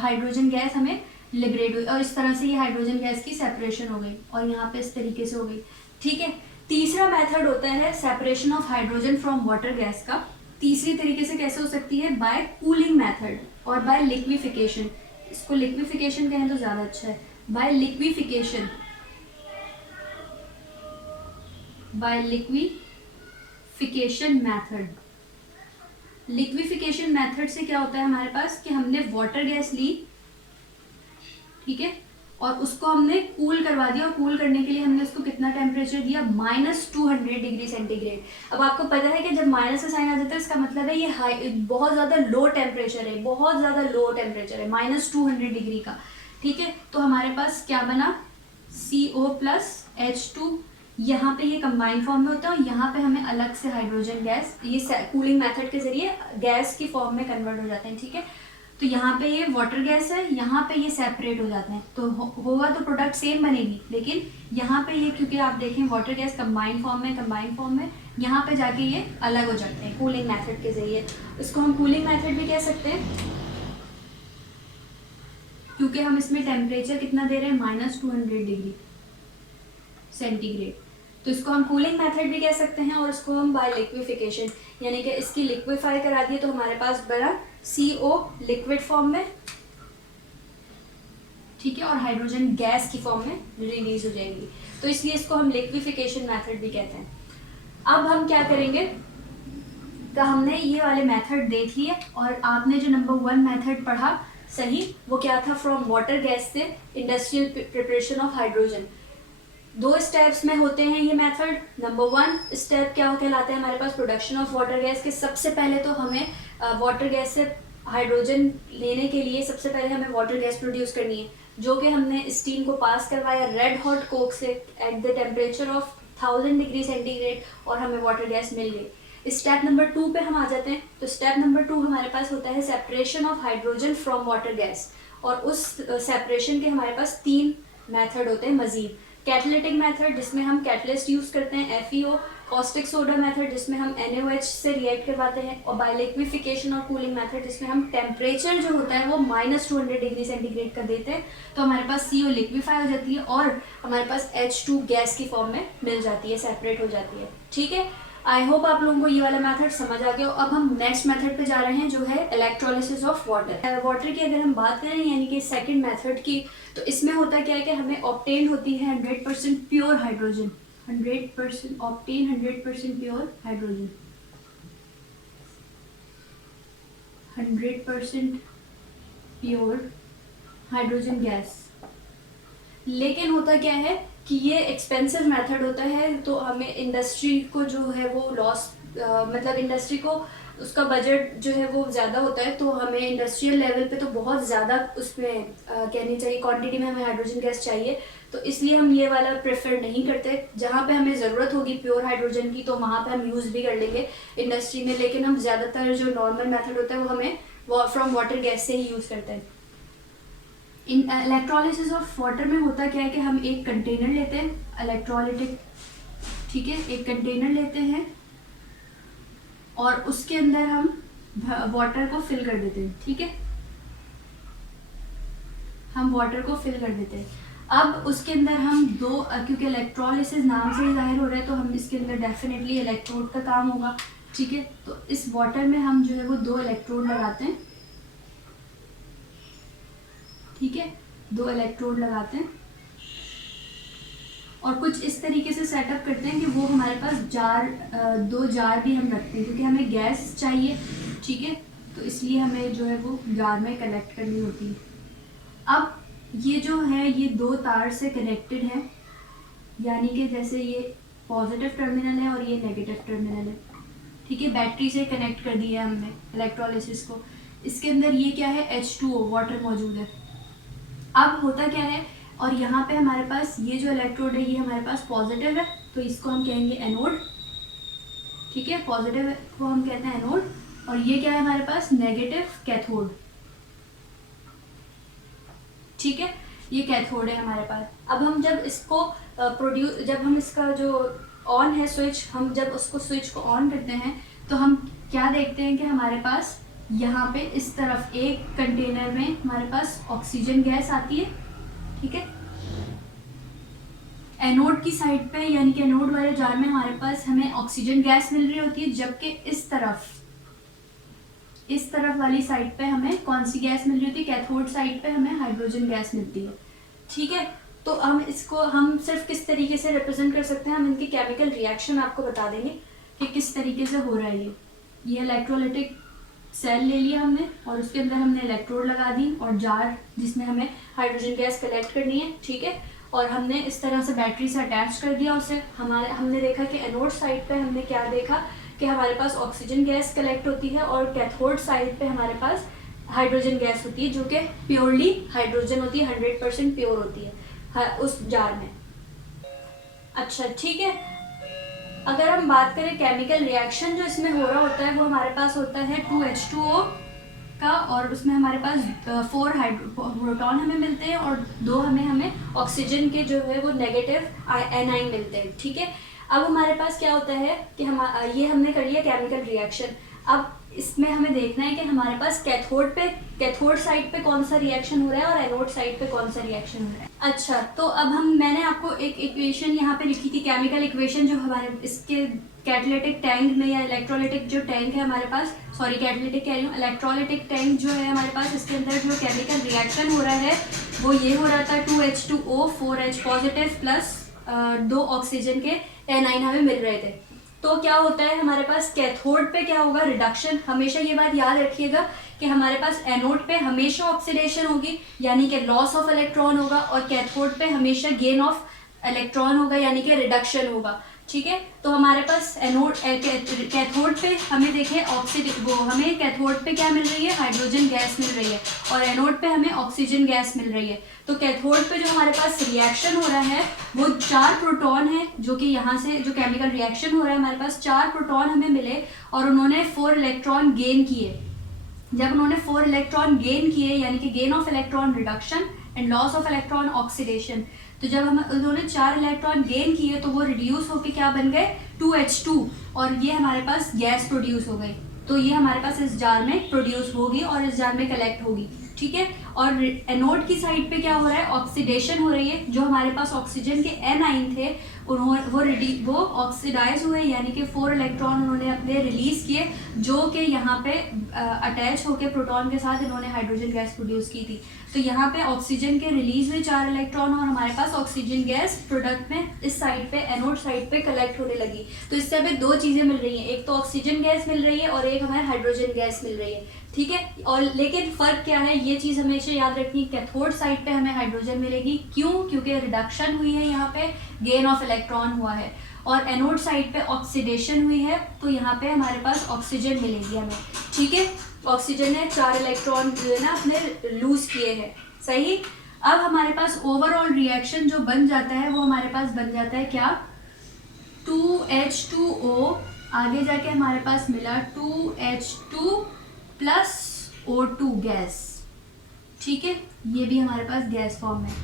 हाइड्रोजन गैस हमें लिबरेट हुई, और इस तरह से ये हाइड्रोजन गैस की सेपरेशन हो गई और यहाँ पे इस तरीके से हो गई, ठीक है। तीसरा मेथड होता है separation of hydrogen from water gas का। तीसरी तरीके से कैसे हो सकती है, बाय कूलिंग मेथड और बाय लिक्विफिकेशन, इसको लिक्विफिकेशन कहें तो ज़्यादा अच्छा है, by liquefaction, by liquefaction method. Liquefaction method से क्या होता है हमारे पास कि हमने वाटर गैस ली, ठीक है, और उसको हमने कूल करवा दिया, और कूल करने के लिए हमने उसको कितना टेम्परेचर दिया, -200 डिग्री सेंटीग्रेड। अब आपको पता है कि जब माइनस का साइन आ जाता है इसका मतलब है ये हाई, बहुत ज़्यादा लो टेम्परेचर है, बहुत ज़्यादा लो टेम्परेचर है, -200 डिग्री का, ठीक है। तो हमारे पास क्या बना, CO+H2, यहाँ पे ये कंबाइंड फॉर्म में होता है और यहाँ पे हमें अलग से हाइड्रोजन गैस, ये कूलिंग मेथड के जरिए गैस की फॉर्म में कन्वर्ट हो जाते हैं, ठीक है। तो यहाँ पे ये वाटर गैस है, यहाँ पे ये सेपरेट हो जाते हैं, तो होगा तो प्रोडक्ट सेम बनेगी, लेकिन यहाँ पे ये क्योंकि आप देखें वाटर गैस कंबाइंड फॉर्म में यहाँ पे जाके ये अलग हो जाते हैं कूलिंग मेथड के जरिए। इसको हम कूलिंग मेथड भी कह सकते हैं क्योंकि हम इसमें टेम्परेचर कितना दे रहे हैं, -200 डिग्री सेंटीग्रेड, तो इसको हम कूलिंग मेथड भी कह सकते हैं। और इसको हम बाय लिक्विफिकेशन यानी कि इसकी लिक्विफाई करा दिए तो हमारे पास बना CO लिक्विड फॉर्म में, ठीक है, और हाइड्रोजन गैस की फॉर्म में रिलीज हो जाएगी, तो इसलिए इसको हम लिक्विफिकेशन मेथड भी कहते हैं। अब हम क्या करेंगे, तो हमने ये वाले मेथड देख लिए और आपने जो नंबर 1 मेथड पढ़ा सही, वो क्या था, फ्रॉम वाटर गैस से industrial preparation of hydrogen. 2 steps में होते हैं ये मेथड। नंबर 1 स्टेप क्या कहलाता है हमारे पास, प्रोडक्शन ऑफ वाटर गैस के। सबसे पहले तो हमें वाटर गैस से हाइड्रोजन लेने के लिए सबसे पहले हमें वाटर गैस प्रोड्यूस करनी है, जो कि हमने स्टीम को पास करवाया रेड हॉट कोक से at the temperature of 1000 degree centigrade और हमें वाटर गैस मिल गई। स्टेप नंबर 2 पे हम आ जाते हैं। तो स्टेप नंबर 2 हमारे पास होता है separation of hydrogen from water gas, और उस सेपरेशन के हमारे पास 3 मेथड होते हैं मजीद। कैटालिटिक मेथड जिसमें हम कैटलिस्ट यूज़ करते हैं FeO, कॉस्टिक सोडा मेथड जिसमें हम NaOH से रिएक्ट करवाते हैं, और बाय लिक्विफिकेशन और कूलिंग मेथड जिसमें हम टेम्परेचर जो होता है वो -200 डिग्री सेंटीग्रेड का देते हैं, तो हमारे पास CO लिक्विफाई हो जाती है और हमारे पास H2 गैस की फॉर्म में मिल जाती है, सेपरेट हो जाती है, ठीक है। आई होप आप लोगों को ये वाला मेथड समझ आ गया। अब हम नेक्स्ट मेथड पे जा रहे हैं जो है इलेक्ट्रोलिसिस ऑफ वाटर। वाटर की अगर हम बात करें यानी कि सेकंड मेथड की, तो इसमें होता क्या है कि हमें ऑब्टेन होती है 100% pure hydrogen, 100% obtain 100% pure hydrogen, 100% pure hydrogen gas. लेकिन होता क्या है कि ये एक्सपेंसिव मेथड होता है, तो हमें इंडस्ट्री को जो है वो लॉस, मतलब इंडस्ट्री को उसका बजट जो है वो ज़्यादा होता है, तो हमें इंडस्ट्रियल लेवल पे तो बहुत ज़्यादा उसमें कहनी चाहिए क्वांटिटी में हमें हाइड्रोजन गैस चाहिए, तो इसलिए हम ये वाला प्रेफर नहीं करते। जहाँ पे हमें ज़रूरत होगी प्योर हाइड्रोजन की तो वहाँ पे हम यूज़ भी कर लेंगे इंडस्ट्री में, लेकिन हम ज़्यादातर जो नॉर्मल मेथड होता है वो हमें फ्रॉम वाटर गैस से ही यूज़ करते हैं। इन इलेक्ट्रोलिसिस ऑफ वाटर में होता क्या है कि हम एक कंटेनर लेते हैं इलेक्ट्रोलिटिक, ठीक है, एक कंटेनर लेते हैं और उसके अंदर हम वाटर को फिल कर देते हैं, ठीक है, हम वाटर को फिल कर देते हैं। अब उसके अंदर हम दो, क्योंकि इलेक्ट्रोलिसिस नाम से ही जाहिर हो रहा है, तो हम इसके अंदर डेफिनेटली इलेक्ट्रोड का काम होगा, ठीक है। तो इस वाटर में हम जो है वो 2 इलेक्ट्रोड लगाते हैं, ठीक है, 2 इलेक्ट्रोड लगाते हैं और कुछ इस तरीके से सेटअप करते हैं कि वो हमारे पास जार, 2 जार भी हम रखते हैं क्योंकि हमें गैस चाहिए, ठीक है, तो इसलिए हमें जो है वो जार में कनेक्ट करनी होती है। अब ये जो है ये 2 तार से कनेक्टेड है, यानी कि जैसे ये पॉजिटिव टर्मिनल है और ये नेगेटिव टर्मिनल है, ठीक है, बैटरी से कनेक्ट कर दिया है हमने इलेक्ट्रोलिसिस को। इसके अंदर ये क्या है, H2O वाटर मौजूद है। अब होता क्या है, और यहाँ पे हमारे पास ये जो इलेक्ट्रोड है ये हमारे पास पॉजिटिव है, तो इसको हम कहेंगे एनोड, ठीक है, पॉजिटिव को हम कहते हैं एनोड, और ये क्या है हमारे पास नेगेटिव कैथोड, ठीक है, ये कैथोड है हमारे पास। अब हम जब इसको जब हम इसका जो ऑन है स्विच, हम जब उसको स्विच को ऑन करते हैं तो हम क्या देखते हैं कि हमारे पास यहाँ पे इस तरफ एक कंटेनर में हमारे पास ऑक्सीजन गैस आती है, ठीक है, एनोड की साइड पे, यानी कि एनोड वाले जार में हमारे पास हमें ऑक्सीजन गैस मिल रही होती है, जबकि इस तरफ वाली साइड पे हमें कौन सी गैस मिल रही होती है, कैथोड साइड पे हमें हाइड्रोजन गैस मिलती है, ठीक है। तो हम सिर्फ किस तरीके से रिप्रेजेंट कर सकते हैं, हम इनकी केमिकल रिएक्शन आपको बता देंगे कि किस तरीके से हो रहा है। ये इलेक्ट्रोलाइटिक सेल ले लिया हमने और उसके अंदर हमने इलेक्ट्रोड लगा दी और जार जिसमें हमें हाइड्रोजन गैस कलेक्ट करनी है, ठीक है, और हमने इस तरह से बैटरी से अटैच कर दिया उसे। हमने देखा कि एनोड साइड पे हमने क्या देखा कि हमारे पास ऑक्सीजन गैस कलेक्ट होती है और कैथोड साइड पे हमारे पास हाइड्रोजन गैस होती है, जो कि प्योरली हाइड्रोजन होती है, 100% प्योर होती है उस जार में। अच्छा, ठीक है, अगर हम बात करें केमिकल रिएक्शन जो इसमें हो रहा होता है, वो हमारे पास होता है 2H2O का, और उसमें हमारे पास 4 प्रोटॉन हमें मिलते हैं और 2 हमें ऑक्सीजन के जो है वो नेगेटिव एनाइन मिलते हैं, ठीक है। अब हमारे पास क्या होता है कि ये हमने कर लिया केमिकल रिएक्शन। अब इसमें हमें देखना है कि हमारे पास कैथोड साइड पे कौन सा रिएक्शन हो रहा है और एनोड साइड पे कौन सा रिएक्शन हो रहा है। अच्छा, तो अब मैंने आपको एक इक्वेशन यहाँ पे लिखी थी, केमिकल इक्वेशन, जो हमारे इसके कैटालिटिक टैंक में या इलेक्ट्रोलाइटिक जो टैंक है हमारे पास, सॉरी कैटालिटिक कह रही हूँ, इलेक्ट्रोलाइटिक टैंक जो है हमारे पास, इसके अंदर जो केमिकल रिएक्शन हो रहा है वो ये हो रहा था 2H2O 4H positive plus 2 oxygen के एनाइन हमें मिल रहे थे। तो क्या होता है हमारे पास कैथोड पे क्या होगा, रिडक्शन। हमेशा ये बात याद रखिएगा कि हमारे पास एनोड पे हमेशा ऑक्सीडेशन होगी, यानी कि लॉस ऑफ इलेक्ट्रॉन होगा, और कैथोड पे हमेशा गेन ऑफ इलेक्ट्रॉन होगा, यानी कि रिडक्शन होगा, ठीक है। तो हमारे पास कैथोड पे हमें देखें हमें कैथोड पे क्या मिल रही है, हाइड्रोजन गैस मिल रही है, और एनोड पे हमें ऑक्सीजन गैस मिल रही है। तो कैथोड पे जो हमारे पास रिएक्शन हो रहा है वो 4 प्रोटॉन है, जो कि यहाँ से जो केमिकल रिएक्शन हो रहा है हमारे पास 4 प्रोटॉन हमें मिले और उन्होंने 4 इलेक्ट्रॉन गेन किए। जब उन्होंने 4 इलेक्ट्रॉन गेन किए, यानी कि gain of electron reduction and loss of electron oxidation, तो जब उन्होंने 4 इलेक्ट्रॉन गेन किए तो वो रिड्यूस होके क्या बन गए, 2H2, और ये हमारे पास गैस प्रोड्यूस हो गई। तो ये हमारे पास इस जार में प्रोड्यूस होगी और इस जार में कलेक्ट होगी, ठीक है। और एनोड की साइड पे क्या हो रहा है, ऑक्सीडेशन हो रही है। जो हमारे पास ऑक्सीजन के एनाइन थे वो ऑक्सीडाइज हुए, यानी कि 4 इलेक्ट्रॉन उन्होंने अपने रिलीज किए, जो कि यहाँ पे अटैच होकर प्रोटॉन के साथ इन्होंने हाइड्रोजन गैस प्रोड्यूस की थी। तो यहाँ पे ऑक्सीजन के रिलीज हुए 4 इलेक्ट्रॉन और हमारे पास ऑक्सीजन गैस प्रोडक्ट में इस साइड पे एनोड साइड पे कलेक्ट होने लगी। तो इससे हमें 2 चीज़ें मिल रही हैं, एक तो ऑक्सीजन गैस मिल रही है और एक हमें हाइड्रोजन गैस मिल रही है, ठीक है। और लेकिन फ़र्क क्या है, ये चीज़ हमेशा याद रखनी, कैथोड साइड पे हमें हाइड्रोजन मिलेगी, क्यों, क्योंकि रिडक्शन हुई है, यहाँ पे गेन ऑफ इलेक्ट्रॉन हुआ है, और एनोड साइड पे ऑक्सीडेशन हुई है, तो यहाँ पे हमारे पास ऑक्सीजन मिलेगी हमें, ठीक है। ऑक्सीजन ने 4 इलेक्ट्रॉन जो है ना अपने लूज किए हैं, सही। अब हमारे पास ओवरऑल रिएक्शन जो बन जाता है वो हमारे पास बन जाता है क्या, 2H2O, आगे जाके हमारे पास मिला 2H2 प्लस O2 गैस, ठीक है, ये भी हमारे पास गैस फॉर्म है।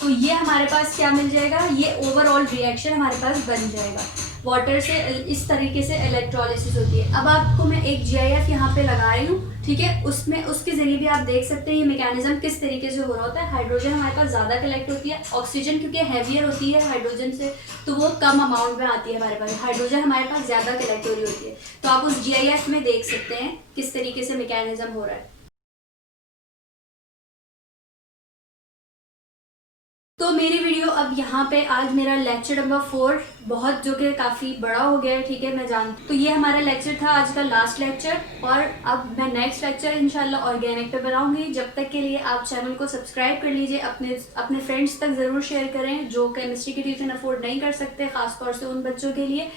तो ये हमारे पास क्या मिल जाएगा, ये ओवरऑल रिएक्शन हमारे पास बन जाएगा। वाटर से इस तरीके से इलेक्ट्रोलिसिस होती है। अब आपको मैं एक GIF यहाँ पे लगा रही हूँ, ठीक है, उसमें उसके ज़रिए भी आप देख सकते हैं ये मैकेनिज्म किस तरीके से हो रहा होता है। हाइड्रोजन हमारे पास ज़्यादा कलेक्ट होती है, ऑक्सीजन क्योंकि हैवियर होती है हाइड्रोजन से तो वो कम अमाउंट में आती है हमारे पास, हाइड्रोजन हमारे पास ज़्यादा कलेक्ट हो रही होती है। तो आप उस GIF में देख सकते हैं किस तरीके से मैकेनिज्म हो रहा है। तो मेरी वीडियो अब यहाँ पे आज मेरा लेक्चर नंबर 4 बहुत जो कि काफ़ी बड़ा हो गया है, ठीक है, मैं जानती। तो ये हमारा लेक्चर था आज का लास्ट लेक्चर, और अब मैं नेक्स्ट लेक्चर इंशाल्लाह ऑर्गेनिक पे बनाऊंगी। जब तक के लिए आप चैनल को सब्सक्राइब कर लीजिए, अपने फ्रेंड्स तक ज़रूर शेयर करें जो केमिस्ट्री की ट्यूशन अफोर्ड नहीं कर सकते, ख़ासतौर से उन बच्चों के लिए।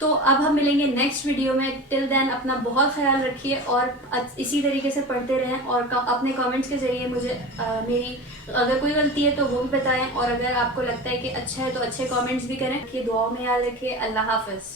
तो अब हम मिलेंगे नेक्स्ट वीडियो में। टिल देन अपना बहुत ख्याल रखिए और इसी तरीके से पढ़ते रहें, और अपने कमेंट्स के ज़रिए मुझे मेरी अगर कोई गलती है तो वो भी बताएं, और अगर आपको लगता है कि अच्छा है तो अच्छे कमेंट्स भी करें। दुआओं में याद रखिए। अल्लाह हाफ़िज़।